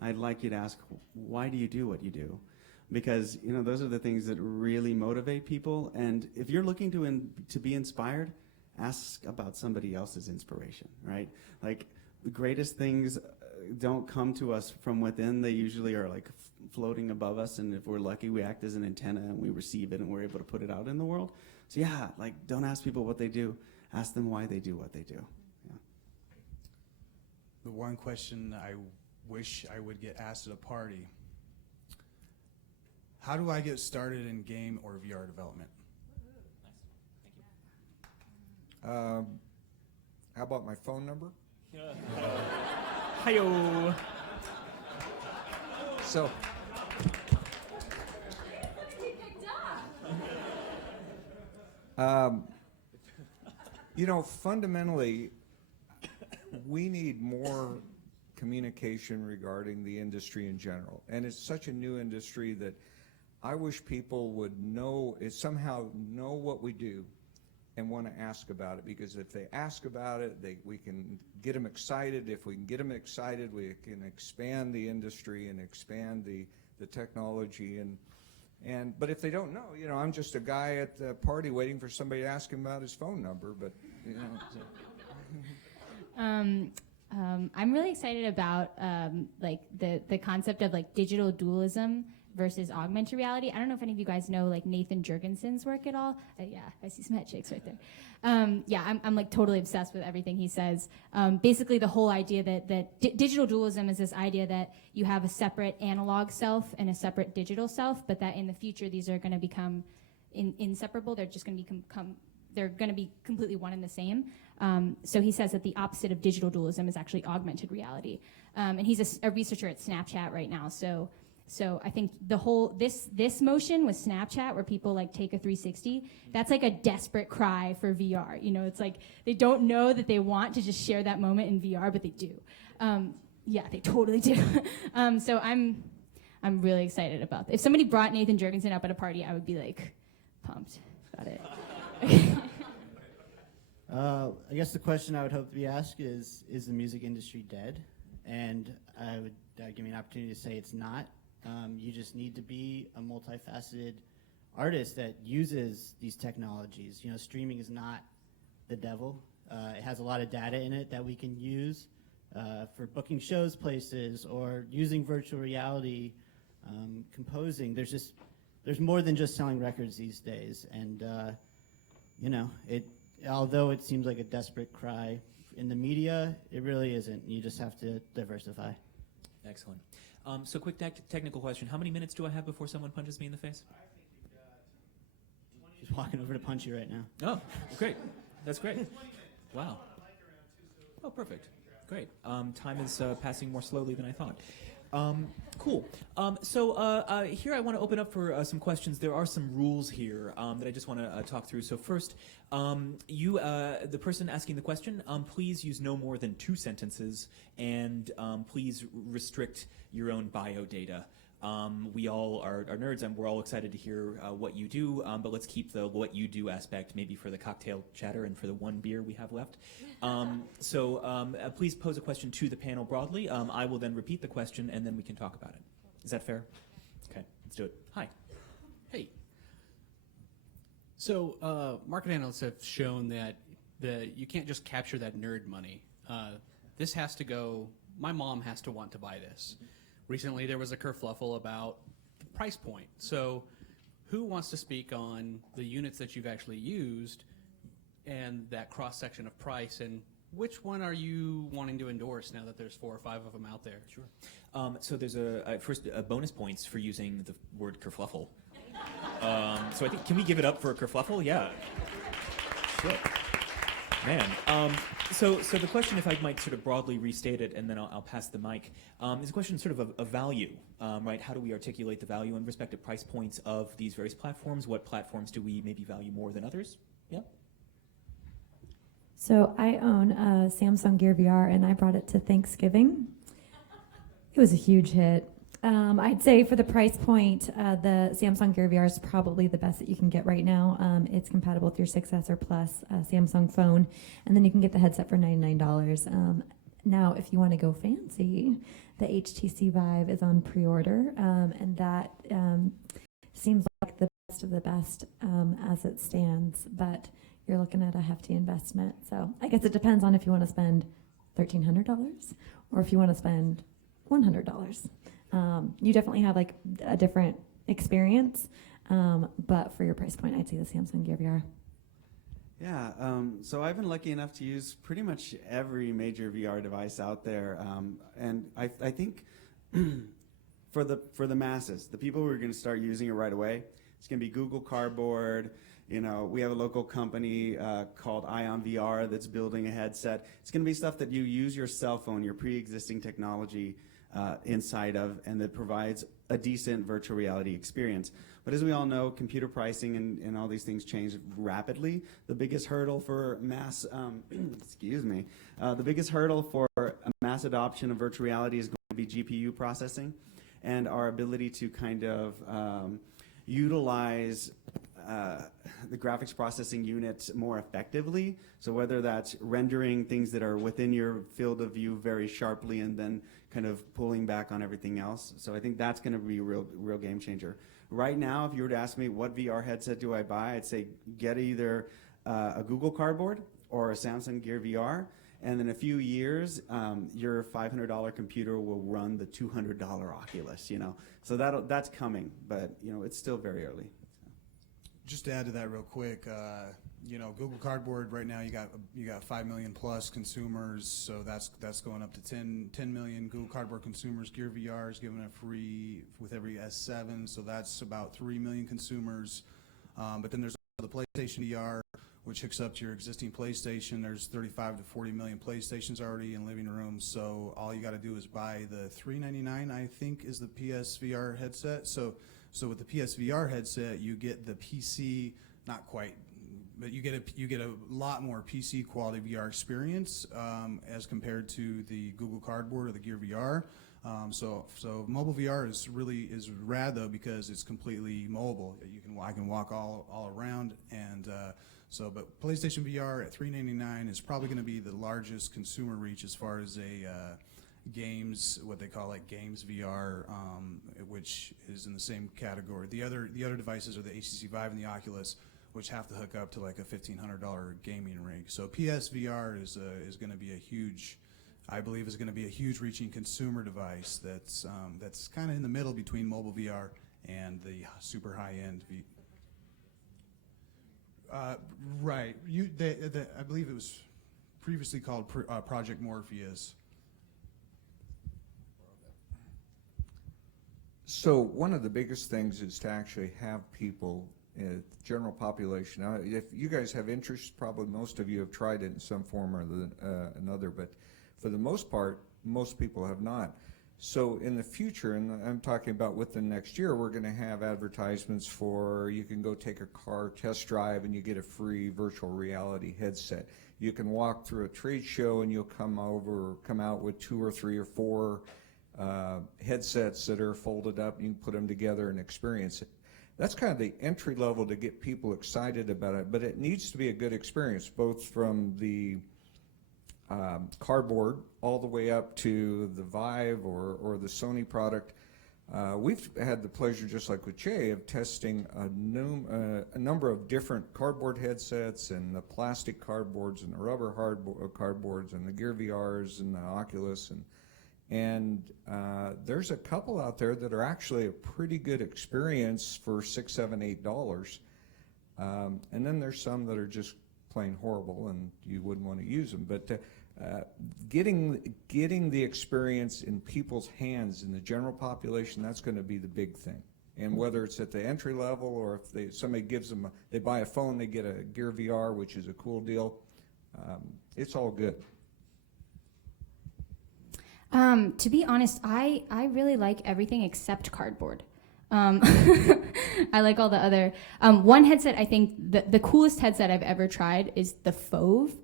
I'd like you to ask, why do you do what you do? Because those are the things that really motivate people. And if you're looking to be inspired, ask about somebody else's inspiration, right? Like the greatest things don't come to us from within. They usually are like floating above us. And if we're lucky, we act as an antenna and we receive it and we're able to put it out in the world. So yeah, don't ask people what they do. Ask them why they do what they do. Yeah. The one question I wish I would get asked at a party: how do I get started in game or VR development? How about my phone number? Hi-yo. So, fundamentally, we need more communication regarding the industry in general. And it's such a new industry that I wish people would somehow know what we do and want to ask about it, because if they ask about it, we can get them excited. If we can get them excited, we can expand the industry and expand the technology. But if they don't know, I'm just a guy at the party waiting for somebody to ask him about his phone number. But I'm really excited about the concept of digital dualism versus augmented reality. I don't know if any of you guys know Nathan Jurgensen's work at all. Yeah, I see some head shakes right there. I'm totally obsessed with everything he says. Basically, the whole idea that digital dualism is this idea that you have a separate analog self and a separate digital self, but that in the future these are going to become inseparable. They're just going to become they're going to be completely one and the same. So he says that the opposite of digital dualism is actually augmented reality. And he's a researcher at Snapchat right now. So I think the whole, this motion with Snapchat where people like take a 360, that's like a desperate cry for VR. You know, it's like they don't know that they want to just share that moment in VR, but they do. Yeah, they totally do. So I'm really excited about this. If somebody brought Nathan Jurgensen up at a party, I would be like pumped about it. I guess the question I would hope to be asked is the music industry dead? And I would give me an opportunity to say it's not. You just need to be a multifaceted artist that uses these technologies. You know, streaming is not the devil. It has a lot of data in it that we can use for booking shows places or using virtual reality, composing. There's more than just selling records these days. And, you know, although it seems like a desperate cry in the media, it really isn't. You just have to diversify. Excellent. So quick technical question. How many minutes do I have before someone punches me in the face? I think you've got 20. He's walking over to punch you right now. Oh, great. That's great. Wow. Oh, perfect. Great. Time is passing more slowly than I thought. Cool. So here I want to open up for some questions. There are some rules here that I just want to talk through. So first, the person asking the question, please use no more than 2 sentences, and please restrict your own bio data. We all are nerds, and we're all excited to hear what you do, but let's keep the what you do aspect maybe for the cocktail chatter and for the one beer we have left. Please pose a question to the panel broadly. I will then repeat the question, and then we can talk about it. Is that fair? Okay, let's do it. Hi. Hey. So market analysts have shown that you can't just capture that nerd money. This has to go, my mom has to want to buy this. Recently, there was a kerfluffle about the price point. So who wants to speak on the units that you've actually used and that cross-section of price, and which one are you wanting to endorse now that there's 4 or 5 of them out there? Sure. So there's first bonus points for using the word kerfluffle. So I think, can we give it up for kerfluffle? Yeah. Sure. Man. So the question, if I might sort of broadly restate it, and then I'll pass the mic, is a question sort of value, right? How do we articulate the value and respective price points of these various platforms? What platforms do we maybe value more than others? Yeah. So I own a Samsung Gear VR, and I brought it to Thanksgiving. It was a huge hit. I'd say for the price point, the Samsung Gear VR is probably the best that you can get right now. It's compatible with your 6S or Plus Samsung phone, and then you can get the headset for $99. Now, if you want to go fancy, the HTC Vive is on pre-order, and that seems like the best of the best as it stands, but you're looking at a hefty investment. So I guess it depends on if you want to spend $1,300 or if you want to spend $100. You definitely have like a different experience, but for your price point, I'd say the Samsung Gear VR. Yeah, so I've been lucky enough to use pretty much every major VR device out there, and I think for the masses, the people who are going to start using it right away, it's going to be Google Cardboard. You know, we have a local company called Ion VR that's building a headset. It's going to be stuff that you use your cell phone, your pre-existing technology inside of, and that provides a decent virtual reality experience. But as we all know, computer pricing and all these things change rapidly. The biggest hurdle for mass, the biggest hurdle for a mass adoption of virtual reality is going to be GPU processing, and our ability to kind of utilize the graphics processing unit more effectively. So whether that's rendering things that are within your field of view very sharply and then kind of pulling back on everything else. So I think that's going to be a real game changer. Right now, if you were to ask me what VR headset do I buy, I'd say get either a Google Cardboard or a Samsung Gear VR. And in a few years, your $500 computer will run the $200 Oculus, you know. So that's coming, but you know, it's still very early. Just to add to that real quick, you know, Google Cardboard right now you got 5 million plus consumers, so that's going up to 10 million Google Cardboard consumers. Gear VR is giving it free with every S7, so that's about 3 million consumers. But then there's also the PlayStation VR, which hooks up to your existing PlayStation. There's 35 to 40 million PlayStations already in living rooms, so all you got to do is buy the $399, I think, is the PSVR headset. So with the PSVR headset, you get the PC, not quite, but you get a lot more PC quality VR experience as compared to the Google Cardboard or the Gear VR. So mobile VR is rad though, because it's completely mobile. I can walk all around, and but PlayStation VR at $399 is probably going to be the largest consumer reach as far as a games, what they call like games VR, which is in the same category. The other devices are the HTC Vive and the Oculus, which have to hook up to like a $1,500 gaming rig. So PSVR is going to be I believe is going to be a huge reaching consumer device that's kind of in the middle between mobile VR and the super high end right. I believe it was previously called Project Morpheus. So one of the biggest things is to actually have people, general population. Now, if you guys have interest, probably most of you have tried it in some form or another, but for the most part, most people have not. So in the future, and I'm talking about within next year, we're going to have advertisements for, you can go take a car test drive and you get a free virtual reality headset. You can walk through a trade show and you'll come out with 2 or 3 or 4 headsets that are folded up, and you can put them together and experience it. That's kind of the entry level to get people excited about it, but it needs to be a good experience, both from the cardboard all the way up to the Vive or the Sony product. We've had the pleasure, just like with Jay, of testing a number of different cardboard headsets, and the plastic cardboards and the rubber cardboards and the Gear VRs and the Oculus, and there's a couple out there that are actually a pretty good experience for $6, $7, $8. And then there's some that are just plain horrible and you wouldn't want to use them. But getting the experience in people's hands, in the general population, that's going to be the big thing. And whether it's at the entry level, or if somebody gives them, they buy a phone, they get a Gear VR, which is a cool deal, it's all good. To be honest, I really like everything except cardboard. I like all the other. One headset, I think the coolest headset I've ever tried is the Fove,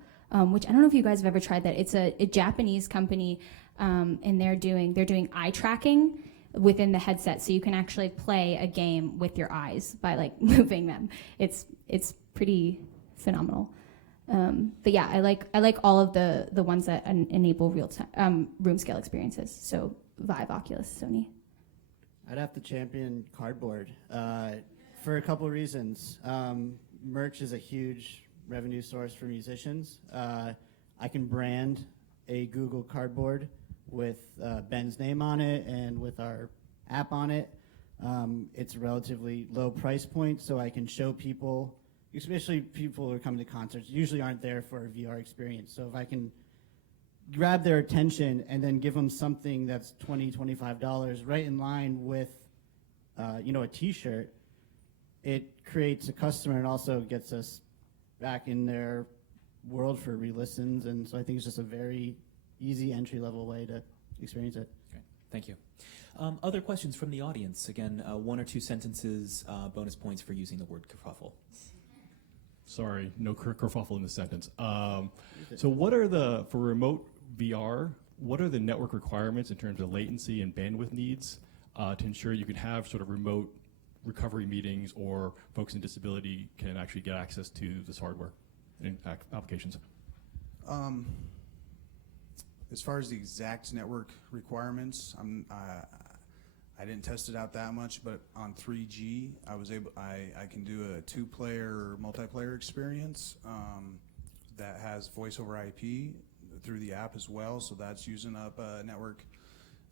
which I don't know if you guys have ever tried that. It's a Japanese company, and they're doing eye tracking within the headset, so you can actually play a game with your eyes by like moving them. It's pretty phenomenal. But yeah, I like all of the ones that enable real time room scale experiences. So Vive, Oculus, Sony. I'd have to champion cardboard for a couple of reasons. Merch is a huge revenue source for musicians. I can brand a Google Cardboard with Ben's name on it and with our app on it. It's a relatively low price point, so I can show people, especially people who are coming to concerts, usually aren't there for a VR experience. So if I can grab their attention and then give them something that's $20, $25 right in line with a t-shirt, it creates a customer and also gets us back in their world for re-listens. And so I think it's just a very easy entry-level way to experience it. Okay, thank you. Other questions from the audience? Again, 1 or 2 sentences, bonus points for using the word kerfuffle. Sorry, no kerfuffle in the sentence. So what are for remote VR, what are the network requirements in terms of latency and bandwidth needs to ensure you can have sort of remote recovery meetings, or folks in disability can actually get access to this hardware and applications? As far as the exact network requirements, I didn't test it out that much, but on 3G, I can do a 2-player multiplayer experience that has voice over IP through the app as well. So that's using up a network.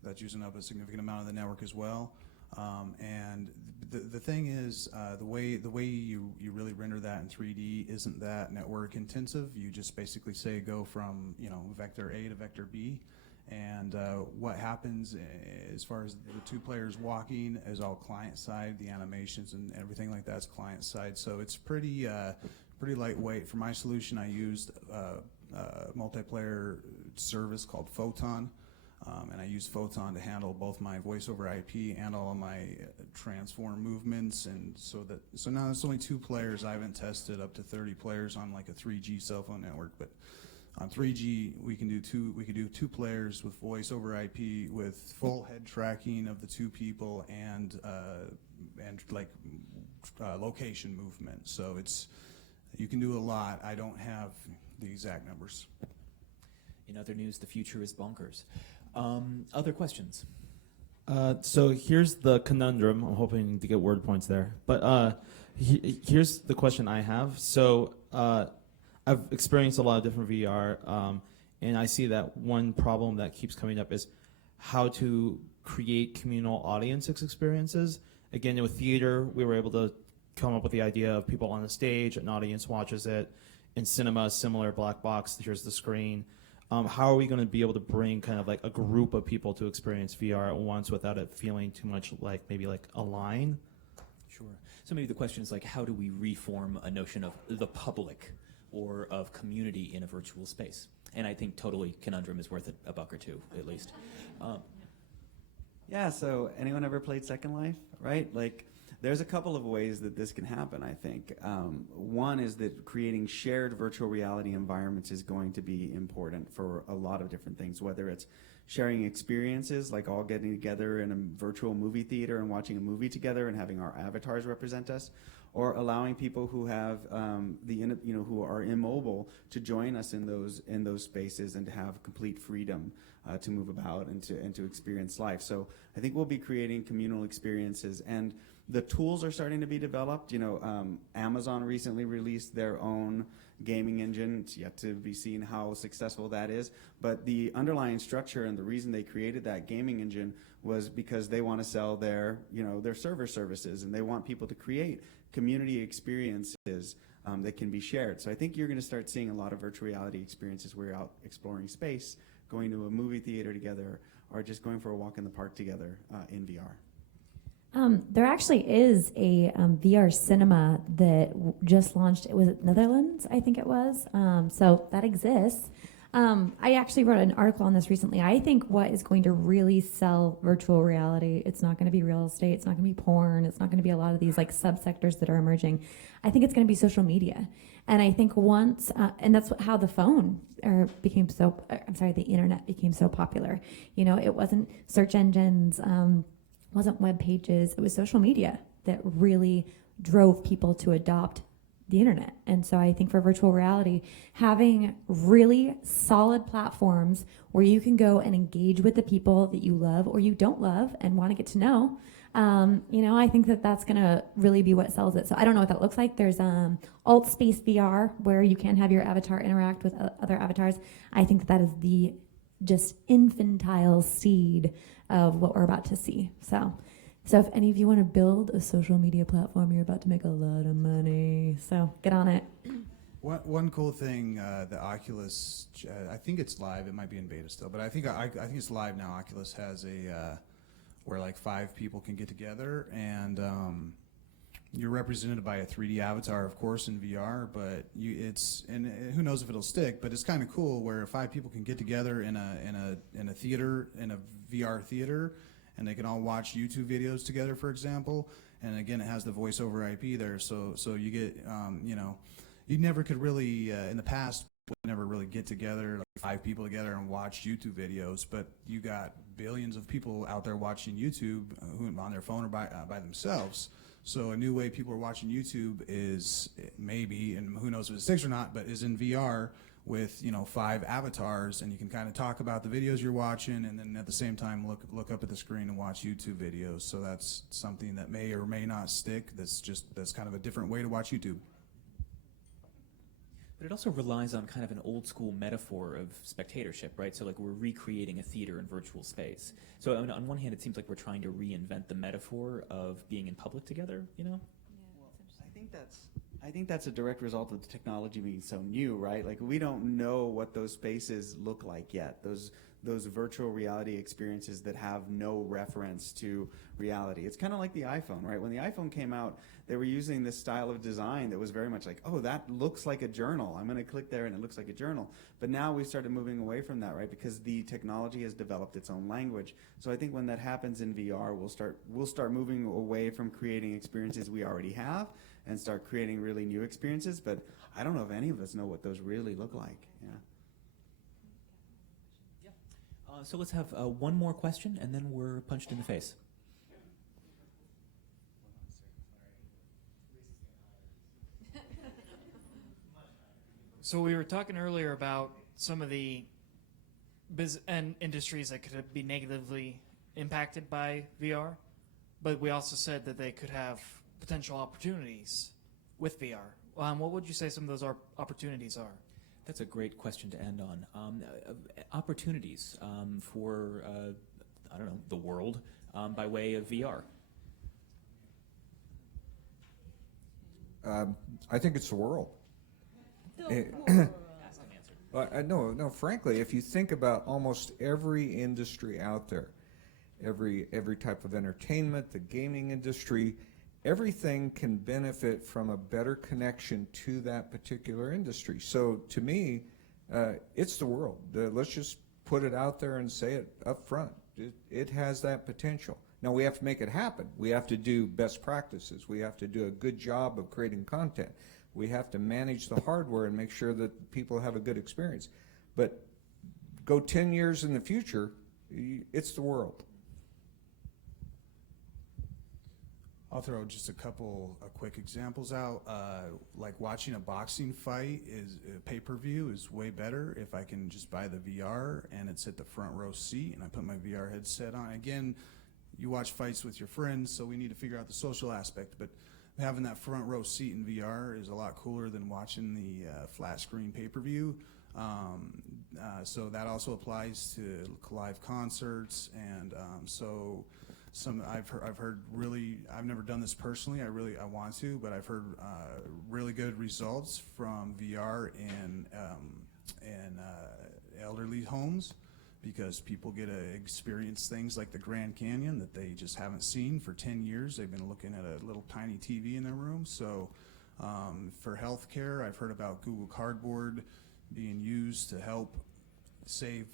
That's using up a significant amount of the network as well. And the thing is, the way you really render that in 3D isn't that network intensive. You just basically say go from vector A to vector B. And what happens as far as the 2 players walking is all client side. The animations and everything like that's client side. So it's pretty pretty lightweight. For my solution, I used a multiplayer service called Photon, and I used Photon to handle both my voice over IP and all of my transform movements. And so now it's only 2 players. I haven't tested up to 30 players on like a 3G cell phone network, but on 3G we can do 2 players with voice over IP with full head tracking of the 2 people and location movement. So you can do a lot. I don't have the exact numbers. In other news, the future is bonkers. Other questions? So here's the conundrum. I'm hoping to get word points there. But here's the question I have. So I've experienced a lot of different VR, and I see that one problem that keeps coming up is how to create communal audience experiences. Again, with theater, we were able to come up with the idea of people on the stage, an audience watches it. In cinema, similar black box, here's the screen. How are we going to be able to bring kind of like a group of people to experience VR at once without it feeling too much like maybe like a line? Sure. So maybe the question is like, how do we reform a notion of the public or of community in a virtual space? And I think totally conundrum is worth a buck or two at least. Yeah, so anyone ever played Second Life, right? Like, there's a couple of ways that this can happen, I think. One is that creating shared virtual reality environments is going to be important for a lot of different things, whether it's sharing experiences, like all getting together in a virtual movie theater and watching a movie together and having our avatars represent us, or allowing people who have who are immobile to join us in those spaces and to have complete freedom to move about and to experience life. So I think we'll be creating communal experiences, and the tools are starting to be developed. Amazon recently released their own gaming engine. It's yet to be seen how successful that is. But the underlying structure and the reason they created that gaming engine was because they want to sell their server services, and they want people to create community experiences that can be shared. So I think you're going to start seeing a lot of virtual reality experiences where you're out exploring space, going to a movie theater together, or just going for a walk in the park together in VR. There actually is a VR cinema that just launched. It was Netherlands, I think it was. So that exists. I actually wrote an article on this recently. I think what is going to really sell virtual reality, it's not going to be real estate, it's not going to be porn, it's not going to be a lot of these like subsectors that are emerging. I think it's going to be social media. And I think once, and that's how the phone became so, the internet became so popular. It wasn't search engines, wasn't web pages, it was social media that really drove people to adopt the internet. And so I think for virtual reality, having really solid platforms where you can go and engage with the people that you love or you don't love and want to get to know, I think that that's going to really be what sells it. So I don't know what that looks like. There's alt space VR where you can have your avatar interact with other avatars. I think that is the just infantile seed of what we're about to see. So if any of you want to build a social media platform, you're about to make a lot of money. So get on it. One cool thing, the Oculus, I think it's live. It might be in beta still, but I think it's live now. Oculus has a where like 5 people can get together, and you're represented by a 3D avatar, of course, in VR. But and who knows if it'll stick? But it's kind of cool where 5 people can get together in a theater, in a VR theater, and they can all watch YouTube videos together, for example. And again, it has the voice over IP there, so you get you never could really in the past never really get together, like 5 people together and watch YouTube videos, but you got billions of people out there watching YouTube who on their phone or by themselves. So a new way people are watching YouTube is maybe, and who knows if it sticks or not, but is in VR with 5 avatars, and you can kind of talk about the videos you're watching, and then at the same time look up at the screen and watch YouTube videos. So that's something that may or may not stick. That's kind of a different way to watch YouTube. But it also relies on kind of an old school metaphor of spectatorship, right? So like we're recreating a theater in virtual space. So on one hand, it seems like we're trying to reinvent the metaphor of being in public together, Well, I think that's a direct result of the technology being so new, right? Like we don't know what those spaces look like yet. those virtual reality experiences that have no reference to reality. It's kind of like the iPhone, right? When the iPhone came out, they were using this style of design that was very much like, oh, that looks like a journal. I'm going to click there and it looks like a journal. But now we've started moving away from that, right? Because the technology has developed its own language. So I think when that happens in VR, we'll start moving away from creating experiences we already have and start creating really new experiences. But I don't know if any of us know what those really look like. Yeah. So let's have one more question, and then we're punched in the face. So we were talking earlier about some of the and industries that could be negatively impacted by VR, but we also said that they could have potential opportunities with VR. What would you say some of those opportunities are? That's a great question to end on. Opportunities for, I don't know, the world by way of VR. I think it's the world. No, frankly, if you think about almost every industry out there, every type of entertainment, the gaming industry, everything can benefit from a better connection to that particular industry. So to me, it's the world. Let's just put it out there and say it up front. It has that potential. Now we have to make it happen. We have to do best practices. We have to do a good job of creating content. We have to manage the hardware and make sure that people have a good experience. But go 10 years in the future, it's the world. I'll throw just a couple of quick examples out. Like watching a boxing fight is pay-per-view is way better if I can just buy the VR and it's at the front row seat and I put my VR headset on. Again, you watch fights with your friends, so we need to figure out the social aspect, but having that front row seat in VR is a lot cooler than watching the flat screen pay-per-view. So that also applies to live concerts, and I've heard really, I've never done this personally, I want to, but I've heard really good results from VR in elderly homes, because people get to experience things like the Grand Canyon that they just haven't seen for 10 years. They've been looking at a little tiny TV in their room. So for healthcare, I've heard about Google Cardboard being used to help save,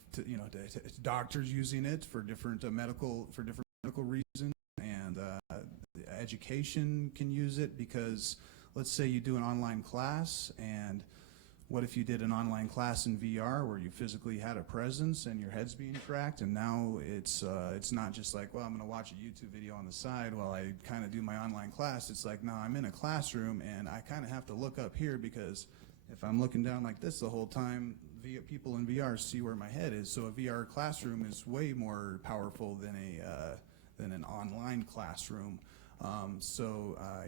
doctors using it for different medical reasons, and education can use it, because let's say you do an online class, and what if you did an online class in VR where you physically had a presence and your head's being tracked, and now it's not just like, well, I'm going to watch a YouTube video on the side while I kind of do my online class. It's like, no, I'm in a classroom and I kind of have to look up here, because if I'm looking down like this the whole time, people in VR see where my head is. So a VR classroom is way more powerful than an online classroom.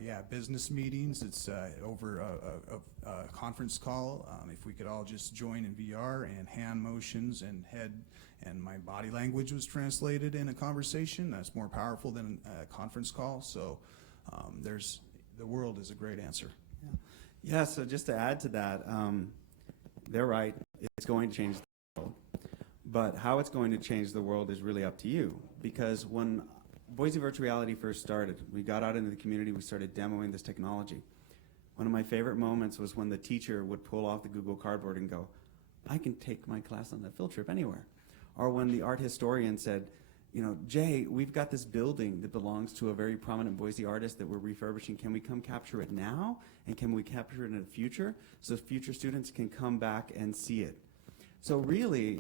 Yeah, business meetings, it's over a conference call. If we could all just join in VR, and hand motions and head and my body language was translated in a conversation, that's more powerful than a conference call. So the world is a great answer. Yeah, so just to add to that, they're right, it's going to change the world. But how it's going to change the world is really up to you, because when Boise Virtual Reality first started, we got out into the community, we started demoing this technology. One of my favorite moments was when the teacher would pull off the Google Cardboard and go, I can take my class on a field trip anywhere. Or when the art historian said, Jay, we've got this building that belongs to a very prominent Boise artist that we're refurbishing. Can we come capture it now? And can we capture it in the future so future students can come back and see it? So really,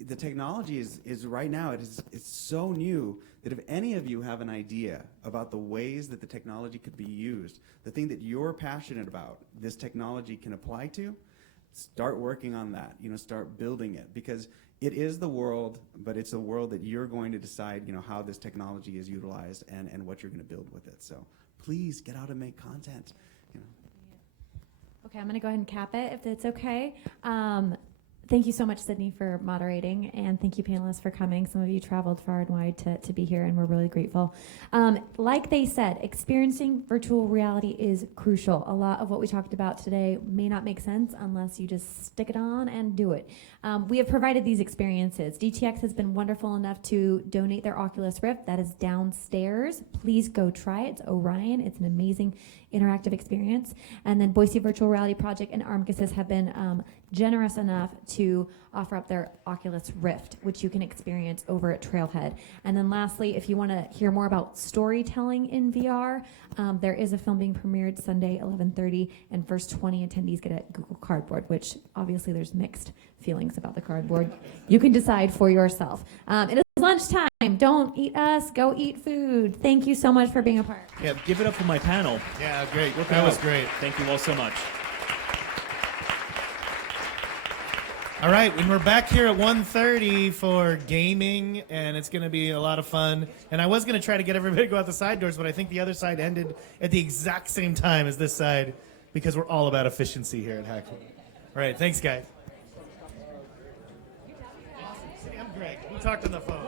the technology is right now, it's so new that if any of you have an idea about the ways that the technology could be used, the thing that you're passionate about, this technology can apply to, start working on that, start building it, because it is the world, but it's a world that you're going to decide, how this technology is utilized and what you're going to build with it. So please get out and make content. Okay, I'm going to go ahead and cap it if it's okay. Thank you so much, Sydney, for moderating, and thank you, panelists, for coming. Some of you traveled far and wide to be here, and we're really grateful. Like they said, experiencing virtual reality is crucial. A lot of what we talked about today may not make sense unless you just stick it on and do it. We have provided these experiences. DTX has been wonderful enough to donate their Oculus Rift. That is downstairs. Please go try it. It's Orion. It's an amazing interactive experience. And then Boise Virtual Reality Project and Armicus have been generous enough to offer up their Oculus Rift, which you can experience over at Trailhead. And then lastly, if you want to hear more about storytelling in VR, there is a film being premiered Sunday, 11:30, and first 20 attendees get a Google Cardboard, which obviously there's mixed feelings about the cardboard. You can decide for yourself. It is lunchtime. Don't eat us. Go eat food. Thank you so much for being a part. Yeah, give it up for my panel. Yeah, great. Look That out. was great. Thank you all so much. All right, and we're back here at 1:30 for gaming, and it's going to be a lot of fun. And I was going to try to get everybody to go out the side doors, but I think the other side ended at the exact same time as this side because we're all about efficiency here at Hackman. All right, thanks, guys. I'm Greg. We talked on the phone.